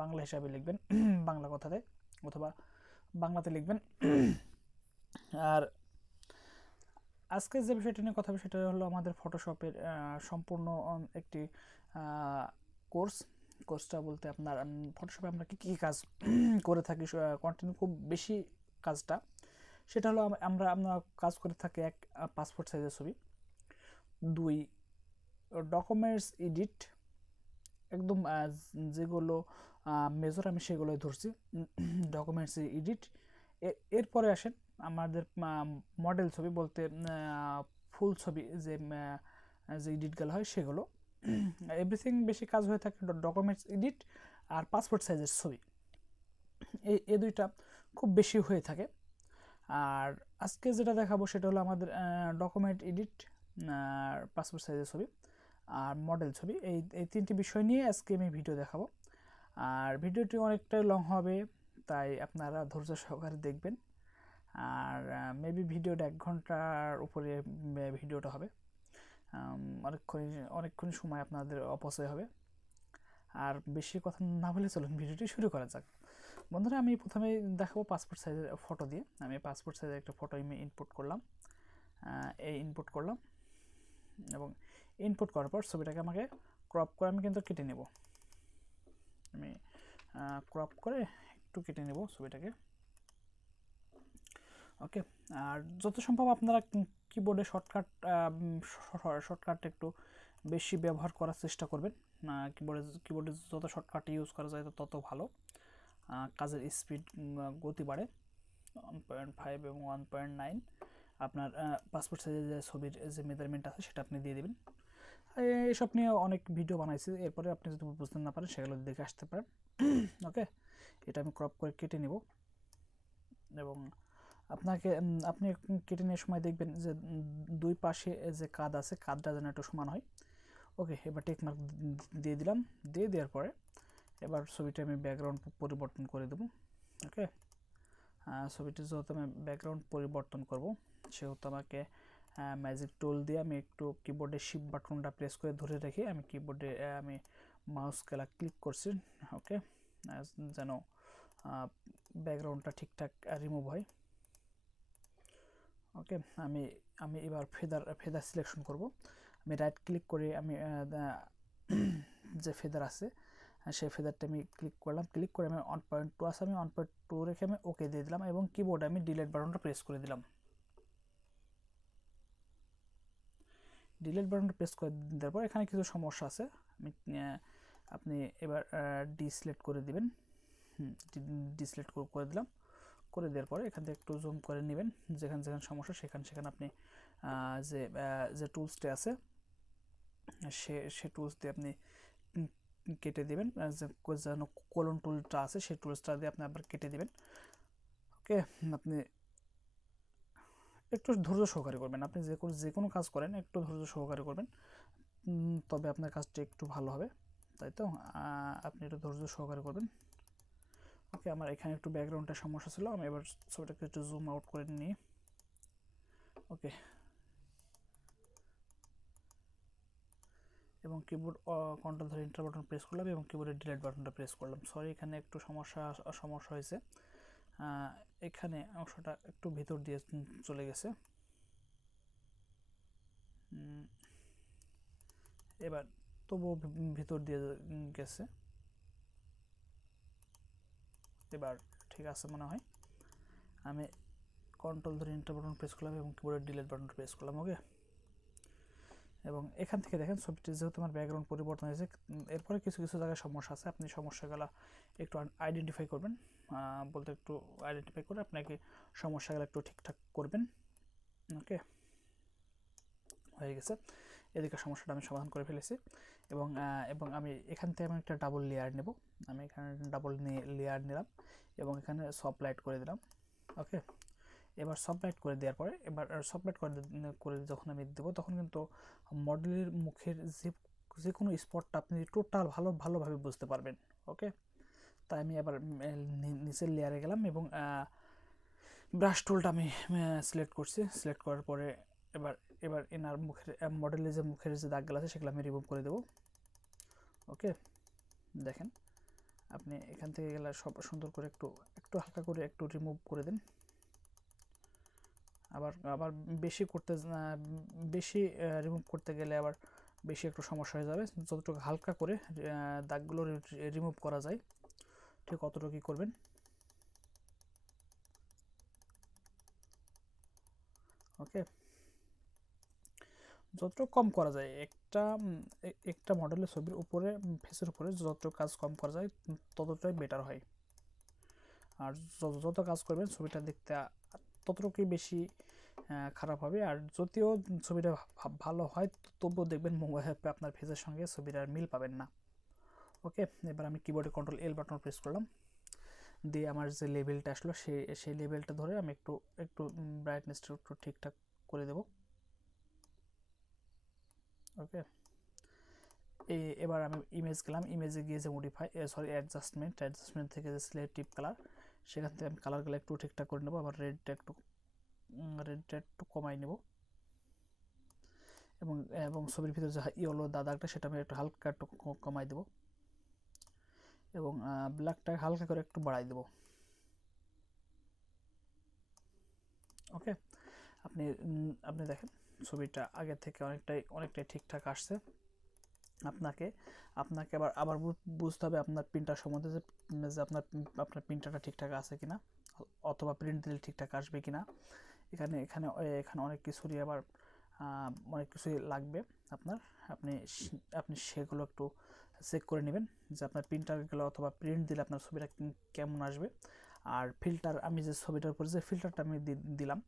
বাংলা হিসাবে লিখবেন বাংলা কথাতে, অথবা বাংলাতে লিখবেন। আর আজকে যে বিষয়টা নিয়ে কথা হবে সেটা হলো আমাদের ফটোশপের সম্পূর্ণ একটি কোর্সটা বলতে আপনার ফটোশপে আমরা কী কী কাজ করে থাকি কন্টিনিউ খুব বেশি কাজটা, সেটা হলো আমরা কাজ করে থাকি: 1, পাসপোর্ট সাইজের ছবি; 2, ডকুমেন্টস এডিট, একদম যেগুলো মেজর আমি সেগুলোই ধরছি, ডকুমেন্টস এডিট। এরপরে আসেন আমাদের মডেল ছবি বলতে ফুল ছবি যে এডিটগুলো হয় সেগুলো। এভরিথিং বেশি কাজ হয়ে থাকে ডকুমেন্টস এডিট আর পাসপোর্ট সাইজের ছবি, এই দুইটা খুব বেশি হয়ে থাকে। আর আজকে যেটা দেখাবো সেটা হলো আমাদের ডকুমেন্ট এডিট আর পাসপোর্ট সাইজের ছবি আর মডেল ছবি, এই তিনটি বিষয় নিয়ে আজকে আমি ভিডিও দেখাবো। আর ভিডিওটি অনেকটাই লং হবে, তাই আপনারা ধৈর্য সহকারে দেখবেন। আর মেবি ভিডিওটা 1 ঘন্টার উপরে ভিডিওটা হবে, অনেকক্ষণ সময় আপনাদের অপচয় হবে। আর বেশি কথা না বলে চলুন ভিডিওটি শুরু করা যাক। বন্ধুরা, আমি প্রথমে দেখাবো পাসপোর্ট সাইজের ফটো দিয়ে। আমি পাসপোর্ট সাইজের একটা ফটো ইনপুট করলাম, এবং ইনপুট করার পর ছবিটাকে আমাকে ক্রপ করে আমি কিন্তু কেটে নেব। আমি ক্রপ করে একটু কেটে নেব ছবিটাকে। ওকে, আর যত সম্ভব আপনারা কিবোর্ডে শর্টকাট একটু বেশি ব্যবহার করার চেষ্টা করবেন। কিবোর্ডে যত শর্টকাট ইউজ করা যায় তত ভালো, কাজের স্পিড গতি বাড়ে। 1.5 এবং 1.9 আপনার পাসপোর্ট সাইজের যে ছবির যে মেজারমেন্ট আছে সেটা আপনি দিয়ে দেবেন। এসব নিয়ে অনেক ভিডিও বানাইছি, এরপরে আপনি যদি বুঝতে না পারেন সেগুলো দেখে আসতে পারেন। ওকে, এটা আমি ক্রপ করে কেটে নিব, এবং আপনি কেটে নেওয়ার সময় দেখবেন যে দুই পাশে যে কাঁধ আছে কাঁধটা যেন একটু সমান হয়। ওকে, এবার টেকমার্ক দিয়ে দিলাম। দিয়ে দেওয়ার পরে এবার ছবিটা আমি ব্যাকগ্রাউন্ড পরিবর্তন করে দেবো। ওকে, ছবিটি যেহেতু আমি ব্যাকগ্রাউন্ড পরিবর্তন করব সেহেতু আমাকে ম্যাজিক টুল দিয়ে আমি একটু কিবোর্ডে শিফট বাটনটা প্রেস করে ধরে রেখে আমি কিবোর্ডে আমি মাউস কেলা ক্লিক করছি। ওকে, যেন ব্যাকগ্রাউন্ডটা ঠিকঠাক রিমুভ হয়। ওকে, আমি এবার ফেদার সিলেকশন করব। আমি রাইট ক্লিক করে আমি যে ফেদার আছে সেই ফেদারটা আমি ক্লিক করলাম। ক্লিক করে আমি 1.2 আছে, আমি 1.2 রেখে আমি ওকে দিয়ে দিলাম, এবং কিবোর্ডে আমি ডিলিট বাটনটা প্রেস করে দিলাম। ডিলিট বাটনটা প্রেস করে দেওয়ার পর এখানে কিছু সমস্যা আছে, আপনি এবার ডিসিলেক্ট করে দিবেন। ডিসিলেক্ট করে দিলাম। করে দেওয়ার পরে এখান থেকে একটু জুম করে নেবেন, যেখানে সমস্যা সেখানে আপনি যে টুলসটি আছে সে টুলস দিয়ে আপনি কেটে দেবেন। যেন কোলন টুলটা আছে সেই টুলসটা দিয়ে আপনি আবার কেটে দেবেন। ওকে, আপনি একটু ধৈর্য সহকারে করবেন। আপনি যে কোনো কাজ করেন একটু ধৈর্য সহকারে করবেন, তবে আপনার কাজটা একটু ভালো হবে। তাই তো, আপনি একটু ধৈর্য সহকারে করবেন। ওকে, আমার এখানে একটু ব্যাকগ্রাউন্ডের সমস্যা ছিল, আমি এবার ছবিটাকে একটু জুম আউট করে নিই। ওকে, এবং কিবোর্ড কন্ট্রোল ধরে এন্টার বাটন প্রেস করলাম এবং কিবোর্ডের ডিলিট বাটনটা প্রেস করলাম। সরি, এখানে একটু সমস্যা হয়েছে, এখানে অংশটা একটু ভিতর দিয়ে চলে গেছে। এবার তবুও ভিতর দিয়ে গেছে, এবার ঠিক আছে মনে হয়। আমি কন্ট্রোল ধরে এন্টার বাটন প্রেস করলাম এবং কিবোর্ডের ডিলিট বাটনটা প্রেস করলাম। ওকে, এবং এখান থেকে দেখেন ছবিটি যেহেতু আমার ব্যাকগ্রাউন্ড পরিবর্তন হয়েছে, এরপরে কিছু জায়গায় সমস্যা আছে, আপনি সমস্যাগুলো একটু আইডেন্টিফাই করবেন, বলতে একটু আইডেন্টিফাই করে আপনাকে সমস্যাগুলো একটু ঠিকঠাক করবেন। ওকে, হয়ে গেছে, এদিকে সমস্যাটা আমি সমাধান করে ফেলেছি। এবং আমি এখান থেকে আমি একটা ডাবল লেয়ার নেব। আমি এখানে ডাবল লেয়ার নিলাম এবং এখানে সফট লাইট করে দিলাম। ওকে, এবার সফট লাইট করে দেওয়ার পরে এবার সফট লাইট করে যখন আমি দেবো তখন কিন্তু মডেলের মুখের যে কোনো স্পটটা আপনি টোটাল ভালোভাবে বুঝতে পারবেন। ওকে, তাই আমি এবার নিচের লেয়ারে গেলাম এবং ব্রাশ টুলটা আমি সিলেক্ট করছি। সিলেক্ট করার পরে এবার এনার মডেলের যে দাগগুলো আছে সেগুলো আমি রিমুভ করে দেবো। ওকে, দেখেন আপনি এখান থেকে গেলে সব সুন্দর করে একটু একটু হালকা করে একটু রিমুভ করে দিন। আবার আবার বেশি রিমুভ করতে গেলে আবার বেশি একটু সমস্যা হয়ে যাবে। যতটুকু হালকা করে দাগগুলো রিমুভ করা যায় ঠিক অতটুকুই করবেন। ওকে, যতটুকু কম করা যায় একটা মডেলের ছবির উপরে ফেসের উপরে যতটুকু কাজ কম করা যায় ততটাই বেটার হয়। আর যত কাজ করবেন ছবিটা দেখতে ততটুকুই বেশি খারাপ হবে। আর যদিও ছবিটা ভালো হয় তবুও দেখবেন আপনার ফেসের সঙ্গে ছবিটার মিল পাবেন না। ওকে, এবার আমি কিবোর্ডে কন্ট্রোল এল বাটন প্রেস করলাম, দিয়ে আমার যে লেভেলটা আসলো সেই লেভেলটা ধরে আমি একটু একটু ব্রাইটনেসটা একটু ঠিকঠাক করে দেব। ওকে, এবার আমি ইমেজ গেলাম, ইমেজে গিয়ে যে অ্যাডজাস্টমেন্ট থেকে যে সিলেক্টিভ কালার, সেখান থেকে আমি কালারগুলো একটু ঠিকঠাক করে নেবো। আবার রেডটা একটু কমাই নেব, এবং ছবির ভিতরে যে ইয়েলো দাগটা সেটা আমি একটু হালকা একটু কমাই দেবো, এবং ব্ল্যাকটা হালকা করে একটু বাড়াই দেবো। ওকে, আপনি দেখেন ছবিটা আগে থেকে অনেকটাই ঠিকঠাক আসছে। আপনাকে আবার বুঝতে হবে আপনার প্রিন্টার সম্বন্ধে, যে আপনার প্রিন্টারটা ঠিকঠাক আছে কিনা, অথবা প্রিন্ট দিলে ঠিকঠাক আসবে কিনা। এখানে এখানে এখানে অনেক কিছুই লাগবে আপনার। আপনি আপনি সেগুলো একটু চেক করে নেবেন যে আপনার প্রিন্টারগুলো অথবা প্রিন্ট দিলে আপনার ছবিটা কেমন আসবে। আর ফিল্টার, আমি যে ছবিটার উপরে যে ফিল্টারটা আমি দিলাম,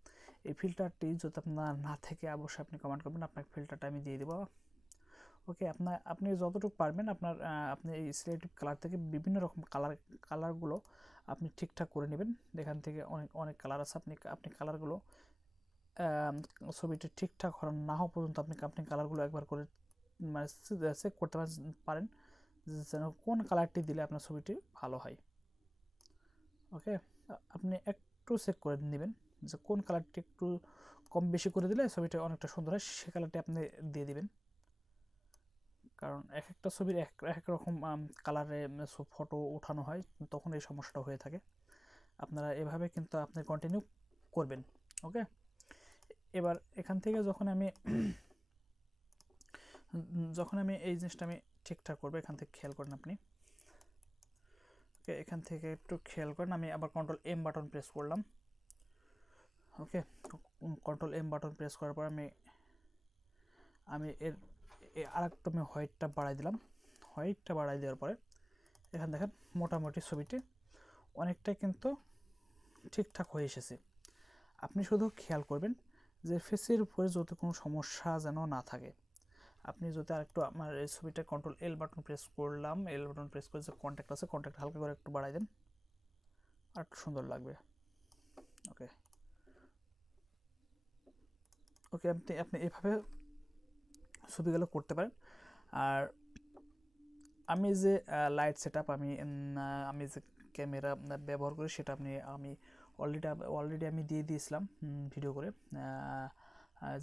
এই ফিল্টারটি যদি আপনার না থেকে অবশ্যই আপনি কমেন্ট করবেন, আপনাকে ফিল্টারটা আমি দিয়ে দেবো। ওকে, আপনি যতটুকু পারবেন আপনি এই সিলেক্টিভ কালার থেকে বিভিন্ন রকম কালারগুলো আপনি ঠিকঠাক করে নেবেন। এখান থেকে অনেক অনেক কালার আছে, আপনি কালারগুলো ছবিটি ঠিকঠাক না হওয়া পর্যন্ত আপনি কালারগুলো একবার করে মানে চেক করতে পারেন যেন কোন কালারটি দিলে আপনার ছবিটি ভালো হয়। ওকে, আপনি একটু চেক করে নেবেন যে কোন কালারটি একটু কম বেশি করে দিলে ছবিটা অনেকটা সুন্দর হয়, সে কালারটি আপনি দিয়ে দিবেন। কারণ এক একটা ছবির এক এক রকম কালারে ফটো ওঠানো হয়, তখন এই সমস্যাটা হয়ে থাকে। আপনারা এভাবে কিন্তু আপনি কন্টিনিউ করবেন। ওকে, এবার এখান থেকে যখন আমি এই জিনিসটা আমি ঠিকঠাক করবো, এখান থেকে খেয়াল করেন আপনি। ওকে, এখান থেকে একটু খেয়াল করেন, আমি আবার কন্ট্রোল এম বাটন প্রেস করলাম। ওকে, কন্ট্রোল এম বাটন প্রেস করার পর আমি আরেকটু আমি হোয়াইটটা বাড়াই দিলাম। হোয়াইটটা বাড়াই দেওয়ার পরে এখানে দেখেন মোটামুটি ছবিটি অনেকটাই কিন্তু ঠিকঠাক হয়ে এসেছে। আপনি শুধু খেয়াল করবেন যে ফেসের উপরে যাতে কোনো সমস্যা যেন না থাকে। আপনি যদি আরেকটু আমার এই ছবিটা কন্ট্রোল এল বাটন প্রেস করলাম, এল বাটন প্রেস করে যে কন্ট্যাক্ট আছে কন্ট্যাক্ট হালকা করে একটু বাড়াই দেন, আর একটু সুন্দর লাগবে। ওকে, ওকে, আপনি এভাবে ছবিগুলো করতে পারেন। আর আমি যে লাইট সেট আপ আমি যে ক্যামেরা ব্যবহার করি সেটা আমি অলরেডি আমি দিয়ে দিয়েছিলাম ভিডিও করে,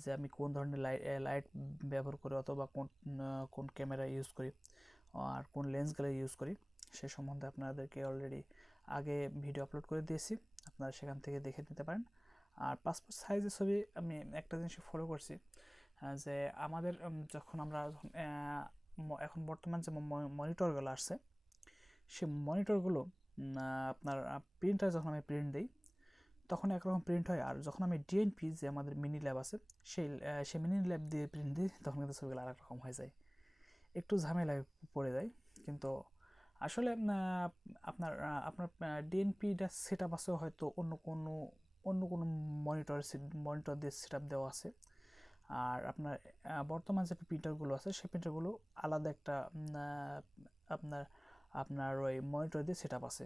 যে আমি কোন ধরনের লাইট ব্যবহার করি অথবা কোন ক্যামেরা ইউজ করি আর কোন লেন্সগুলো ইউজ করি সে সম্বন্ধে আপনাদেরকে অলরেডি আগে ভিডিও আপলোড করে দিয়েছি, আপনারা সেখান থেকে দেখে নিতে পারেন। আর পাসপোর্ট সাইজের ছবি আমি একটা জিনিস ফলো করছি, যে আমাদের যখন আমরা এখন বর্তমান যে মনিটরগুলো আসছে, সে মনিটরগুলো আপনার প্রিন্টার যখন আমি প্রিন্ট দিই তখন একরকম প্রিন্ট হয়, আর যখন আমি ডিএনপি যে আমাদের মিনি ল্যাব আছে সেই মিনি ল্যাব দিয়ে প্রিন্ট দিই তখন কিন্তু ছবিগুলো আরেক রকম হয়ে যায়, একটু ঝামেলায় পড়ে যায়। কিন্তু আসলে আপনার আপনার ডিএনপিটা সেট আপ আছে হয়তো অন্য কোনো মনিটর দিয়ে সেট আপ দেওয়া আছে। আর আপনার বর্তমান যে প্রিন্টারগুলো আছে সেই প্রিন্টারগুলো আলাদা একটা আপনার আপনার ওই মনিটর দিয়ে সেট আপ আছে।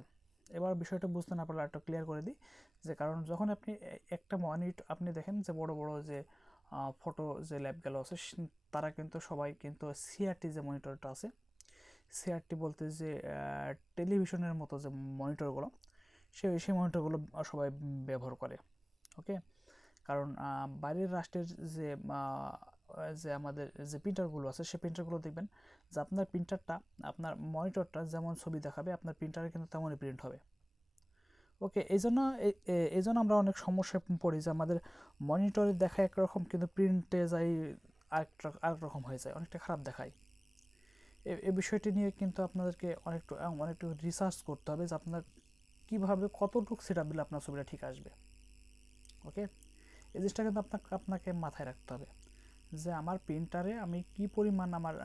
এবার বিষয়টা বুঝতে না পারলে একটা ক্লিয়ার করে দিই, যে কারণ যখন আপনি একটা মনিটর আপনি দেখেন যে বড় বড় যে ফটো যে ল্যাবগুলো আছে তারা কিন্তু সবাই কিন্তু সিআরটি যে মনিটরটা আছে, সিআরটি বলতে যে টেলিভিশনের মতো যে মনিটরগুলো সেই মনিটরগুলো সবাই ব্যবহার করে। ওকে, কারণ বাইরের রাষ্ট্রের যে যে আমাদের যে প্রিন্টারগুলো আছে সেই প্রিন্টারগুলো দেখবেন যে আপনার প্রিন্টারটা, আপনার মনিটরটা যেমন ছবি দেখাবে আপনার প্রিন্টারে কিন্তু তেমনই প্রিন্ট হবে। ওকে, এই জন্য আমরা অনেক সমস্যায় পড়ি যে আমাদের মনিটরে দেখা একরকম কিন্তু প্রিন্টে যাই আরেক রকম হয়ে যায়, অনেকটা খারাপ দেখায়। এই বিষয়টি নিয়ে কিন্তু আপনাদেরকে অনেকটু রিসার্চ করতে হবে যে আপনার কীভাবে কতটুকু সেট আপ দিলে আপনার ছবিটা ঠিক আসবে। ওকে, এই জিনিসটা কিন্তু আপনাকে মাথায় রাখতে হবে যে আমার প্রিন্টারে আমি কি পরিমাণ আমার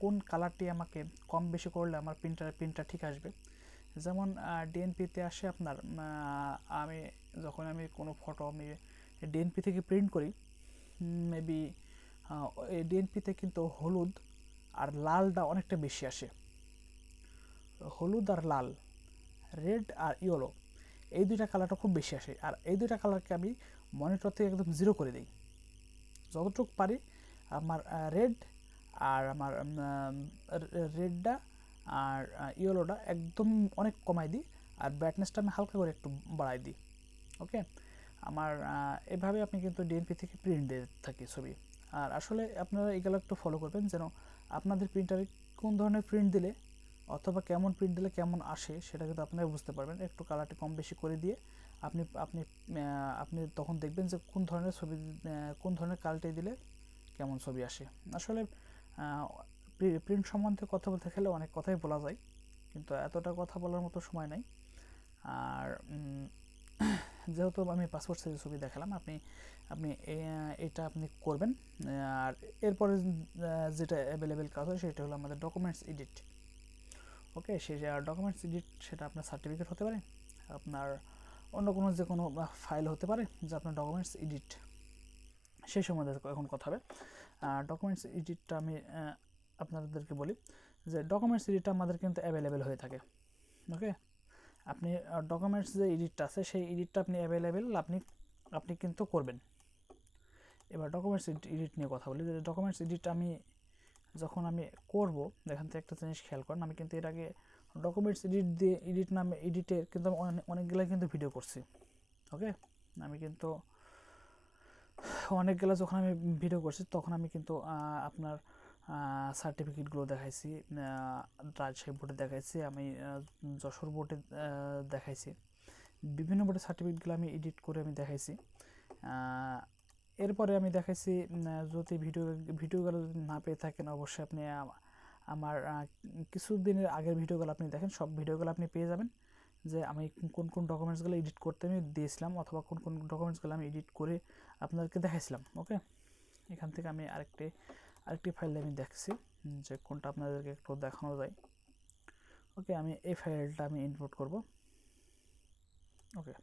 কোন কালারটি আমাকে কম বেশি করলে আমার প্রিন্টার ঠিক আসবে। যেমন ডিএনপিতে আসে আপনার যখন আমি কোনো ফটো আমি ডিএনপি থেকে প্রিন্ট করি, মেবি এই ডিএনপিতে কিন্তু হলুদ আর লালটা অনেকটা বেশি আসে। হলুদ আর লাল, রেড আর ইয়েলো, এই দুইটা কালারটা খুব বেশি আসে। আর এই দুইটা কালারকে আমি মনিটর থেকে একদম জিরো করে দিই যতটুকু পারি। আমার রেড আর আমার রেডটা আর ইয়েলোটা একদম অনেক কমাই দিই, আর ব্রাইটনেসটা আমি হালকা করে একটু বাড়াই দিই। ওকে, আমার এভাবে আপনি কিন্তু ডিএনপি থেকে প্রিন্ট দিয়ে থাকি ছবি। আর আসলে আপনারা এগুলো একটু ফলো করবেন যেন আপনাদের প্রিন্টারে কোন ধরনের প্রিন্ট দিলে অথবা কেমন প্রিন্ট দিলে কেমন আসে সেটা কিন্তু আপনারা বুঝতে পারবেন। একটু কালারটি কম বেশি করে দিয়ে আপনি আপনি আপনি তখন দেখবেন যে কোন ধরনের ছবি, কোন ধরনের কালারটি দিলে কেমন ছবি আসে। আসলে প্রিন্ট সম্বন্ধে কথা বলতে গেলে অনেক কথাই বলা যায়, কিন্তু এতটা কথা বলার মতো সময় নাই। আর যেহেতু আমি পাসপোর্ট সাইজের ছবি দেখালাম, আপনি এটা আপনি করবেন। আর এরপরে যেটা অ্যাভেলেবেল কাজ হয় সেটা হলো আমাদের ডকুমেন্টস এডিট। ওকে, সেই ডকুমেন্টস এডিট সেটা আপনার সার্টিফিকেট হতে পারে, আপনার অন্য কোনো যে কোনো ফাইল হতে পারে যে আপনার ডকুমেন্টস এডিট, সেই সম্বন্ধে এখন কথা হবে। ডকুমেন্টস এডিটটা আমি আপনাদেরকে বলি যে ডকুমেন্টস এডিটটা আমাদের কিন্তু অ্যাভেলেবেল হয়ে থাকে। ওকে, আপনি ডকুমেন্টস যে এডিটটা আছে সেই এডিটটা আপনি অ্যাভেলেবেল আপনি কিন্তু করবেন। এবার ডকুমেন্টস এডিট নিয়ে কথা বলি। যে ডকুমেন্টস এডিট যখন আমি করব, এখান থেকে একটা জিনিস খেয়াল করেন, আমি কিন্তু এর আগে ডকুমেন্টস এডিটের কিন্তু অনেকগুলো কিন্তু ভিডিও করছি। ওকে, আমি কিন্তু অনেকগুলো যখন আমি ভিডিও করছি তখন আমি কিন্তু আপনার সার্টিফিকেটগুলো দেখাইছি, রাজশাহী বোর্ডে দেখাইছি, আমি যশোর বোর্ডে দেখাইছি, বিভিন্ন বোর্ডের সার্টিফিকেটগুলো আমি এডিট করে আমি দেখাইছি। এরপরে আমি দেখাইছি, যদি ভিডিওগুলো যদি না পেয়ে থাকেন অবশ্যই আপনি আমার কিছু দিনের আগের ভিডিওগুলো আপনি দেখেন, সব ভিডিওগুলো আপনি পেয়ে যাবেন যে আমি কোন কোন ডকুমেন্টসগুলো এডিট করতে আমি দিয়েছিলাম অথবা কোন কোন ডকুমেন্টসগুলো আমি এডিট করে আপনাদেরকে দেখাইছিলাম। ওকে, এখান থেকে আমি আরেকটি ফাইল আমি দেখছি যে কোনটা আপনাদেরকে একটু দেখানো যায়। ওকে, আমি এই ফাইলটা আমি ইনপুট করব। ওকে,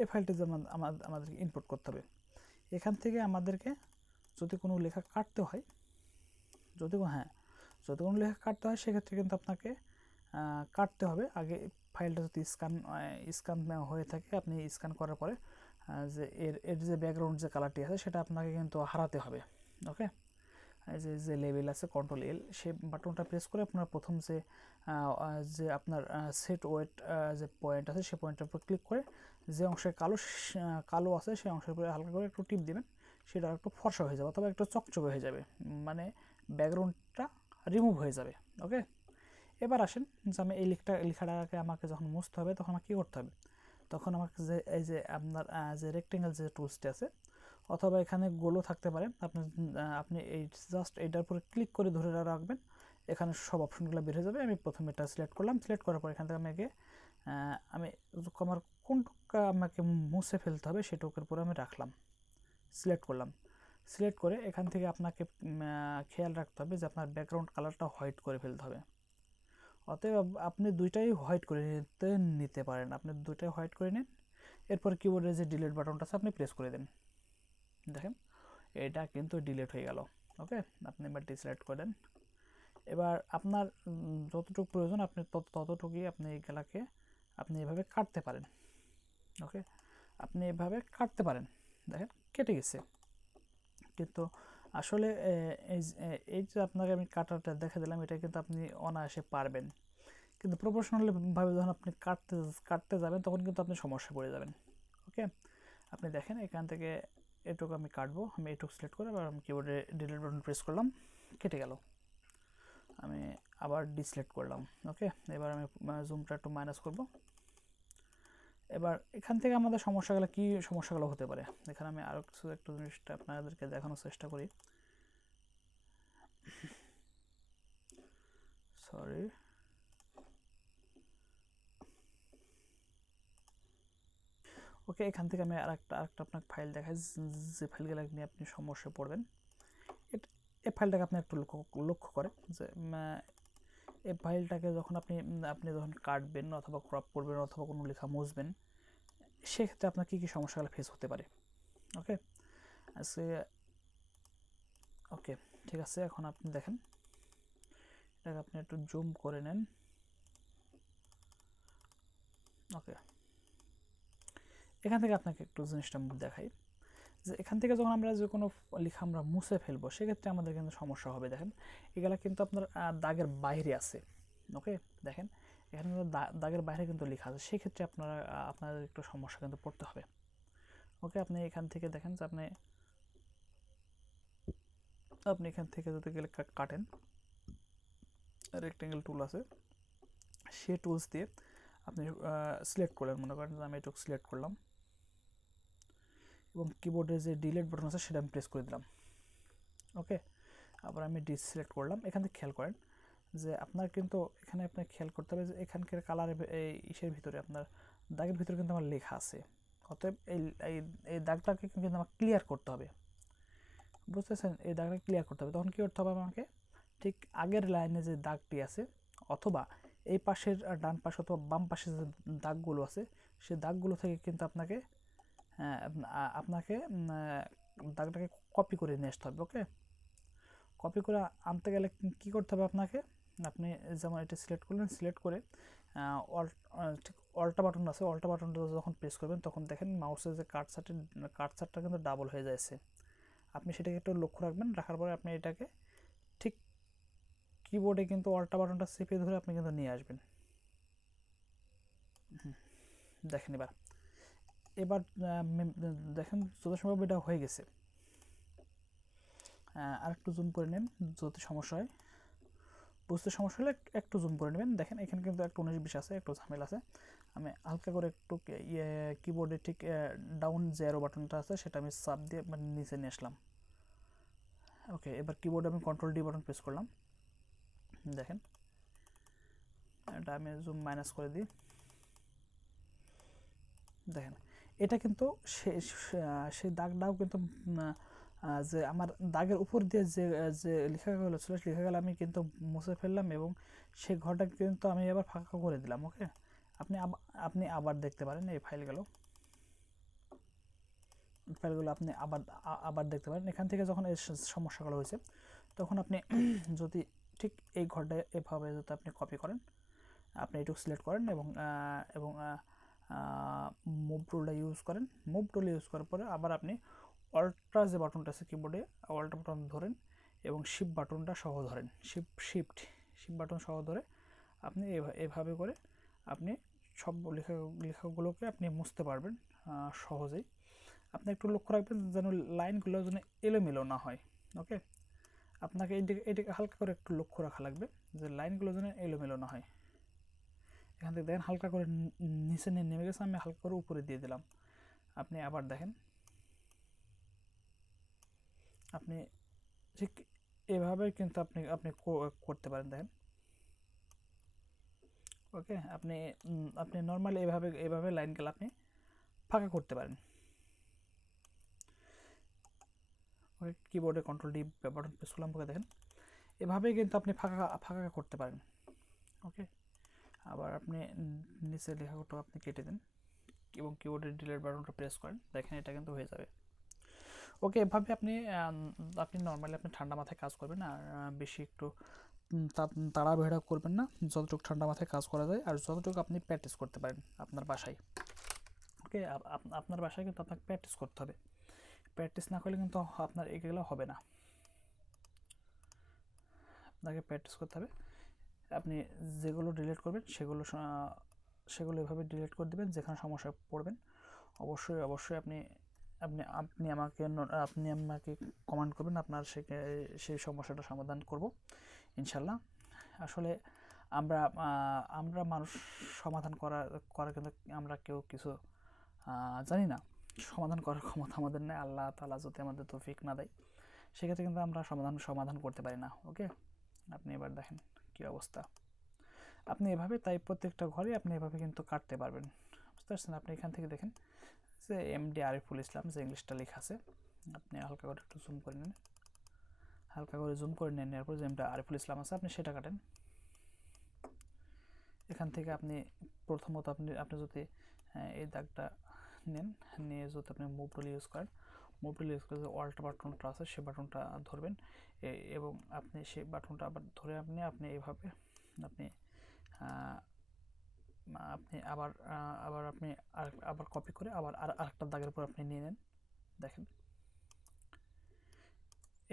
এই ফাইলটা যেমন আমাদেরকে ইনপুট করতে হবে। এখান থেকে আমাদেরকে যদি কোনো লেখা কাটতে হয়, যদি কোনো লেখা কাটতে হয় সেক্ষেত্রে কিন্তু আপনাকে কাটতে হবে আগে। ফাইলটা যদি স্ক্যান হয়ে থাকে, আপনি স্ক্যান করার পরে যে এর যে ব্যাকগ্রাউন্ড যে কালারটি আছে সেটা আপনাকে কিন্তু হারাতে হবে। ওকে, যে লেবেল আছে কন্ট্রোল এল, সেই বাটনটা প্রেস করে আপনার প্রথম যে আপনার সেট ওয়েট যে পয়েন্ট আছে সেই পয়েন্টের উপর ক্লিক করে যে অংশে কালো আছে সেই অংশের উপরে হালকা করে একটু টিপ দেবেন, সেটা একটু ফর্সা হয়ে যাবে অথবা একটু চকচকে হয়ে যাবে, মানে ব্যাকগ্রাউন্ডটা রিমুভ হয়ে যাবে। ওকে, এবার আসেন যে আমি এই লেখাটাকে আমাকে যখন মুছতে হবে তখন আমাকে কী করতে হবে, তখন আমাকে এই যে আপনার যে রেক্টেঙ্গেল যে টুলসটি আছে অথবা এখানে গোলও থাকতে পারে, আপনি এই জাস্ট এইটার উপরে ক্লিক করে ধরে রাখবেন, এখানে সব অপশনগুলো বের হয়ে যাবে। আমি প্রথমে এটা সিলেক্ট করলাম, সিলেক্ট করার পর এখান থেকে আমি আমার কোনটুকু আমাকে মুছে ফেলতে হবে সেটুকুর উপরে আমি রাখলাম, সিলেক্ট করলাম। সিলেক্ট করে এখান থেকে আপনাকে খেয়াল রাখতে হবে যে আপনার ব্যাকগ্রাউন্ড কালারটা হোয়াইট করে ফেলতে হবে। অতএব আপনি দুইটাই হোয়াইট করে নিতে পারেন, আপনি দুইটাই হোয়াইট করে নিন। এরপর কিবোর্ডে যে ডিলিট বাটনটা আছে আপনি প্রেস করে দেন, দেখেন এটা কিন্তু ডিলিট হয়ে গেল। ওকে, আপনি এবার ডিসিলেক্ট করে দেন। এবার আপনার যতটুকু প্রয়োজন আপনি ততটুকুই আপনি এইগুলাকে আপনি এভাবে কাটতে পারেন। ওকে, আপনি এভাবে কাটতে পারেন, দেখেন কেটে গেছে। কিন্তু আসলে এই যে আপনাকে আমি কাটাটা দেখে দিলাম, এটা কিন্তু আপনি অনায়াসে পারবেন, কিন্তু প্রফেশনালিভাবে যখন আপনি কাটতে যাবেন তখন কিন্তু আপনি সমস্যায় পড়ে যাবেন। ওকে, আপনি দেখেন এখান থেকে এটুকু আমি কাটবো, আমি এটুকু সিলেক্ট করে আবার আমি কিবোর্ডে ডিলিট বাটন প্রেস করলাম, কেটে গেল। আমি আবার ডিসিলেক্ট করলাম। ওকে, এবার আমি জুমটা একটু মাইনাস করব। এবার এখান থেকে আমাদের সমস্যাগুলো কি সমস্যাগুলো হতে পারে, এখানে আমি আরও কিছু একটু জিনিসটা আপনাদেরকে দেখানোর চেষ্টা করি। সরি, ওকে, এখান থেকে আমি আরেকটা আপনাকে ফাইল দেখাই, যে ফাইলগুলো নিয়ে আপনি সমস্যায় পড়বেন। এই ফাইলটাকে আপনি একটু লক্ষ্য করেন যে এই ফাইলটাকে যখন আপনি যখন কাটবেন অথবা ক্রপ করবেন অথবা কোনো লেখা মুছবেন, সেক্ষেত্রে আপনার কী কী সমস্যাগুলো ফেস হতে পারে। ওকে, আজকে ওকে ঠিক আছে, এখন আপনি দেখেন, এটাকে আপনি একটু জুম করে নেন। ওকে, এখান থেকে আপনাকে একটু জিনিসটা দেখাই যে এখান থেকে যখন আমরা যে কোনো লেখা আমরা মুছে ফেলবো, সেক্ষেত্রে আমাদের কিন্তু সমস্যা হবে। দেখেন, এগুলা কিন্তু আপনার দাগের বাইরে আছে। ওকে, দেখেন এখানে কিন্তু দাগের বাইরে কিন্তু লেখা আছে, সেক্ষেত্রে আপনাদের একটু সমস্যা কিন্তু পড়তে হবে। ওকে, আপনি এখান থেকে দেখেন যে আপনি এখান থেকে যদি গেলে কাটেন, রেক্টেঙ্গেল টুল আছে, সে টুলস দিয়ে আপনি সিলেক্ট করলেন, মনে করেন যে আমি এটুকু সিলেক্ট করলাম এবং কিবোর্ডের যে ডিলিট বাটন আছে সেটা আমি প্রেস করে দিলাম। ওকে, আবার আমি ডিসিলেক্ট করলাম। এখান থেকে খেয়াল করেন যে আপনার কিন্তু এখানে আপনার খেয়াল করতে হবে যে এখানকার কালারের ইসের ভিতরে আপনার দাগের ভিতরে কিন্তু আমার লেখা আছে, অতএব এই দাগটাকে কিন্তু আমার ক্লিয়ার করতে হবে। বুঝতেছেন, এই দাগটা ক্লিয়ার করতে হবে। তখন কী করতে হবে আমাকে, ঠিক আগের লাইনে যে দাগটি আছে অথবা এই পাশের ডান পাশে অথবা বাম পাশে যে দাগগুলো আছে, সেই দাগগুলো থেকে কিন্তু আপনাকে দাগটাকে কপি করে নিয়ে আসতে হবে। ওকে, কপি করে আনতে গেলে কী করতে হবে আপনাকে, আপনি যেমন এটা সিলেক্ট করলেন, সিলেক্ট করে ঠিক অল্টা বাটন আছে, অল্টা বাটনটা যখন প্রেস করবেন তখন দেখেন মাউসের যে কাটসারটা কিন্তু ডাবল হয়ে যাচ্ছে। আপনি সেটাকে একটু লক্ষ্য রাখবেন, রাখার পরে আপনি এটাকে ঠিক কিবোর্ডে কিন্তু অল্টা বাটনটা চেপে ধরে আপনি কিন্তু নিয়ে আসবেন। দেখেন এবার দেখেন যত সম্ভব এটা হয়ে গেছে। আর একটু জুম করে নেন, যদি সমস্যা হয়, বুঝতে সমস্যা হলে একটু জুম করে নেবেন। দেখেন এখানে কিন্তু একটু 19-20 আছে, একটু ঝামেলা আছে। আমি হালকা করে একটু কিবোর্ডে ঠিক ডাউন যে অ্যারো বাটনটা আছে সেটা আমি চাপ দিয়ে মানে নিচে নিয়ে আসলাম। ওকে, এবার কিবোর্ডে আমি কন্ট্রোল ডি বাটন প্রেস করলাম। দেখেন এটা আমি জুম মাইনাস করে দিই। দেখেন এটা কিন্তু সেই দাগটাও কিন্তু যে আমার দাগের উপর দিয়ে যে লেখাগুলো ছিল লেখাগুলো আমি কিন্তু মুছে ফেললাম এবং সেই ঘরটা কিন্তু আমি এবার ফাঁকা করে দিলাম। ওকে, আপনি আবার দেখতে পারেন এই ফাইলগুলো আপনি আবার দেখতে পারেন। এখান থেকে যখন এই সমস্যাগুলো হয়েছে তখন আপনি যদি ঠিক এই ঘরটা এভাবে যদি আপনি কপি করেন, আপনি এটুকু সিলেক্ট করেন এবং এবং মুভ টুলটা ইউজ করেন। মুভ টুল ইউজ করার পরে আবার আপনি অল্ট্রা যে বাটনটা আছে কিবোর্ডে, অল্ট্রা বাটন ধরেন এবং শিফট বাটনটা সহ ধরেন, শিফট বাটন সহ ধরে আপনি এভাবে করে আপনি সব লেখাগুলোকে আপনি মুছতে পারবেন সহজেই। আপনি একটু লক্ষ্য রাখবেন যেন লাইনগুলো যেন এলোমেলো না হয়। ওকে, আপনাকে এটাকে হালকা করে একটু লক্ষ্য রাখা লাগবে যে লাইনগুলো যেন এলোমেলো না হয়। এখান থেকে দেখেন হালকা করে নিচে নেমে গেছে, আমি হালকা করে উপরে দিয়ে দিলাম। আপনি আবার দেখেন, আপনি ঠিক এভাবে কিন্তু আপনি করতে পারেন। দেখেন, ওকে, আপনি নর্মালি এভাবে লাইনগুলো আপনি ফাঁকা করতে পারেন। ওকে, কিবোর্ডে কন্ট্রোল ডি বাটন প্রেস করলাম, ওকে দেখেন এভাবেই কিন্তু আপনি ফাঁকা করতে পারেন। ওকে, আবার আপনি নিচের লেখাগুলো আপনি কেটে দেন এবং কিবোর্ডের ডিলিট বাটনটা প্রেস করেন, দেখেন এটা কিন্তু হয়ে যাবে। ওকে, এভাবে আপনি নর্মালি আপনি ঠান্ডা মাথায় কাজ করবেন আর বেশি একটু তাড়াহুড়া করবেন না, যতটুকু ঠান্ডা মাথায় কাজ করা যায় আর যতটুকু আপনি প্র্যাকটিস করতে পারেন আপনার বাসায়। ওকে, আপনার বাসায় কিন্তু আপনাকে প্র্যাকটিস করতে হবে, প্র্যাকটিস না করলে কিন্তু আপনার এগুলো হবে না, আপনাকে প্র্যাকটিস করতে হবে। আপনি যেগুলো ডিলিট করবেন সেগুলো এভাবে ডিলিট করে দেবেন যেখানে সমস্যা পড়বেন। অবশ্যই আপনি আপনি আপনি আমাকে কমেন্ট করবেন, আপনার সেই সমস্যাটা সমাধান করব ইনশাল্লাহ। আসলে আমরা মানুষ সমাধান করা কিন্তু আমরা কেউ কিছু জানি না, সমাধান করার ক্ষমতা আমাদের নেই। আল্লাহ তাআলা যদি আমাদের তৌফিক না দেয়, সেক্ষেত্রে কিন্তু আমরা সমাধান করতে পারি না। ওকে, আপনি এবার দেখেন কী অবস্থা। আপনি এভাবে তাই প্রত্যেকটা ঘরে আপনি এভাবে কিন্তু কাটতে পারবেন, বুঝতে পারছেন? আপনি এখান থেকে দেখেন যে এমডি আরিফুল ইসলাম যে ইংলিশটা লেখা আছে, আপনি হালকা করে একটু জুম করে নিন, হালকা করে জুম করে নেন। এরপর যে এমডি আরিফুল ইসলাম আছে আপনি সেটা কাটেন। এখান থেকে আপনি প্রথমত আপনি যদি এই দাগটা নেন, নিয়ে যদি আপনি মুভ টুল ইউজ করেন, মুভ টুল ইউজ করে যে অল্ট বাটনটা আছে সেই বাটনটা ধরবেন, এবং আপনি সেই বাটনটা আবার ধরে আপনি এইভাবে আপনি আপনি আবার কপি করে আবার আরেকটা দাগের উপর আপনি নিয়ে নেন। দেখেন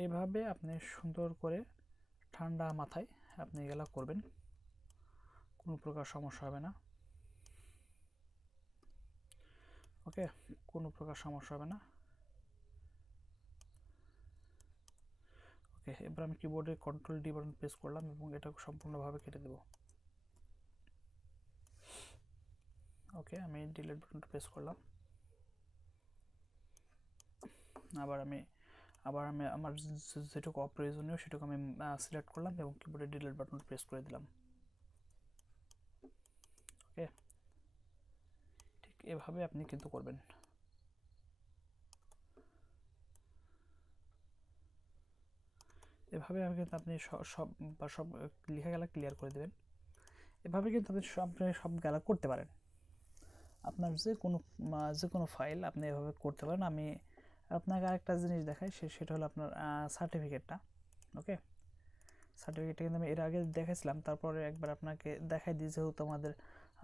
এভাবে আপনি সুন্দর করে ঠান্ডা মাথায় আপনি এগুলো করবেন, কোনো প্রকার সমস্যা হবে না। ওকে, কোনো প্রকার সমস্যা হবে না। ওকে, এবার আমি কিবোর্ডে কন্ট্রোল ডি বাটন প্রেস করলাম এবং এটা সম্পূর্ণভাবে কেটে দেব। ওকে, আমি ডিলিট বাটনটা প্রেস করলাম। আবার আমি আমার যেটুকু অপ্রয়োজনীয় সেটুকু আমি সিলেক্ট করলাম এবং কিবোর্ডে ডিলিট বাটন প্রেস করে দিলাম। ওকে, ঠিক এভাবে আপনি কিন্তু করবেন। এভাবে কিন্তু আপনি সব লেখাগুলো ক্লিয়ার করে দেবেন। এভাবে কিন্তু আপনি সব গেলা করতে পারেন। আপনার যে কোনো ফাইল আপনি এভাবে করতে পারেন। আমি আপনাকে আরেকটা জিনিস দেখাই, সেটা হলো আপনার সার্টিফিকেটটা। ওকে, সার্টিফিকেটটা কিন্তু আমি এর আগে দেখাইছিলাম, তারপরে একবার আপনাকে দেখাই দিই, যেহেতু আমাদের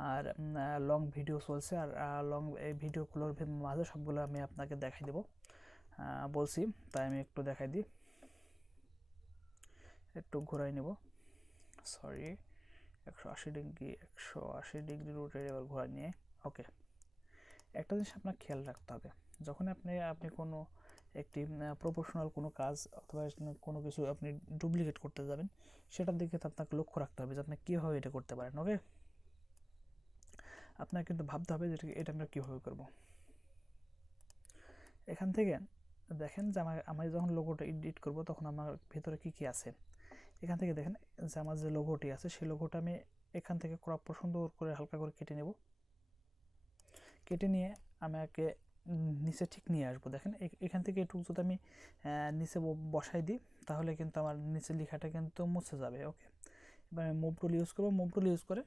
আর লং ভিডিও চলছে, আর লং এই ভিডিওগুলোর মাঝে সবগুলো আমি আপনাকে দেখাই দেবো বলছি, তাই আমি একটু দেখাই দিই। একটু ঘোরাই নেব, সরি, 180 ডিগ্রি রোটেট এবার ঘোরা নিয়ে। ওকে, একটা জিনিস আপনার খেয়াল রাখতে হবে, যখন আপনি কোনো একটি প্রফেশনাল কোনো কাজ অথবা কোনো কিছু আপনি ডুপ্লিকেট করতে যাবেন, সেটার দিকে তো আপনাকে লক্ষ্য রাখতে হবে যে আপনি কীভাবে এটা করতে পারেন। ওকে, আপনাকে কিন্তু ভাবতে হবে যে এটা আমরা কীভাবে করব। এখান থেকে দেখেন যে আমি যখন লোগোটা এডিট করব তখন আমার ভিতরে কী কী আছে। এখান থেকে দেখেন যে আমার যে লোগোটি আছে সেই লোগোটা আমি এখান থেকে ক্রপ সুন্দর করে হালকা করে কেটে নেব। কেটে নিয়ে আমাকে নিচে ঠিক নিয়ে আসবো। দেখেন এখান থেকে একটু যদি আমি নিচে বসাই দিই, তাহলে কিন্তু আমার নিচে লেখাটা কিন্তু মুছে যাবে। ওকে, এবার আমি মুভ টুল ইউজ করবো। মুভ টুল ইউজ করে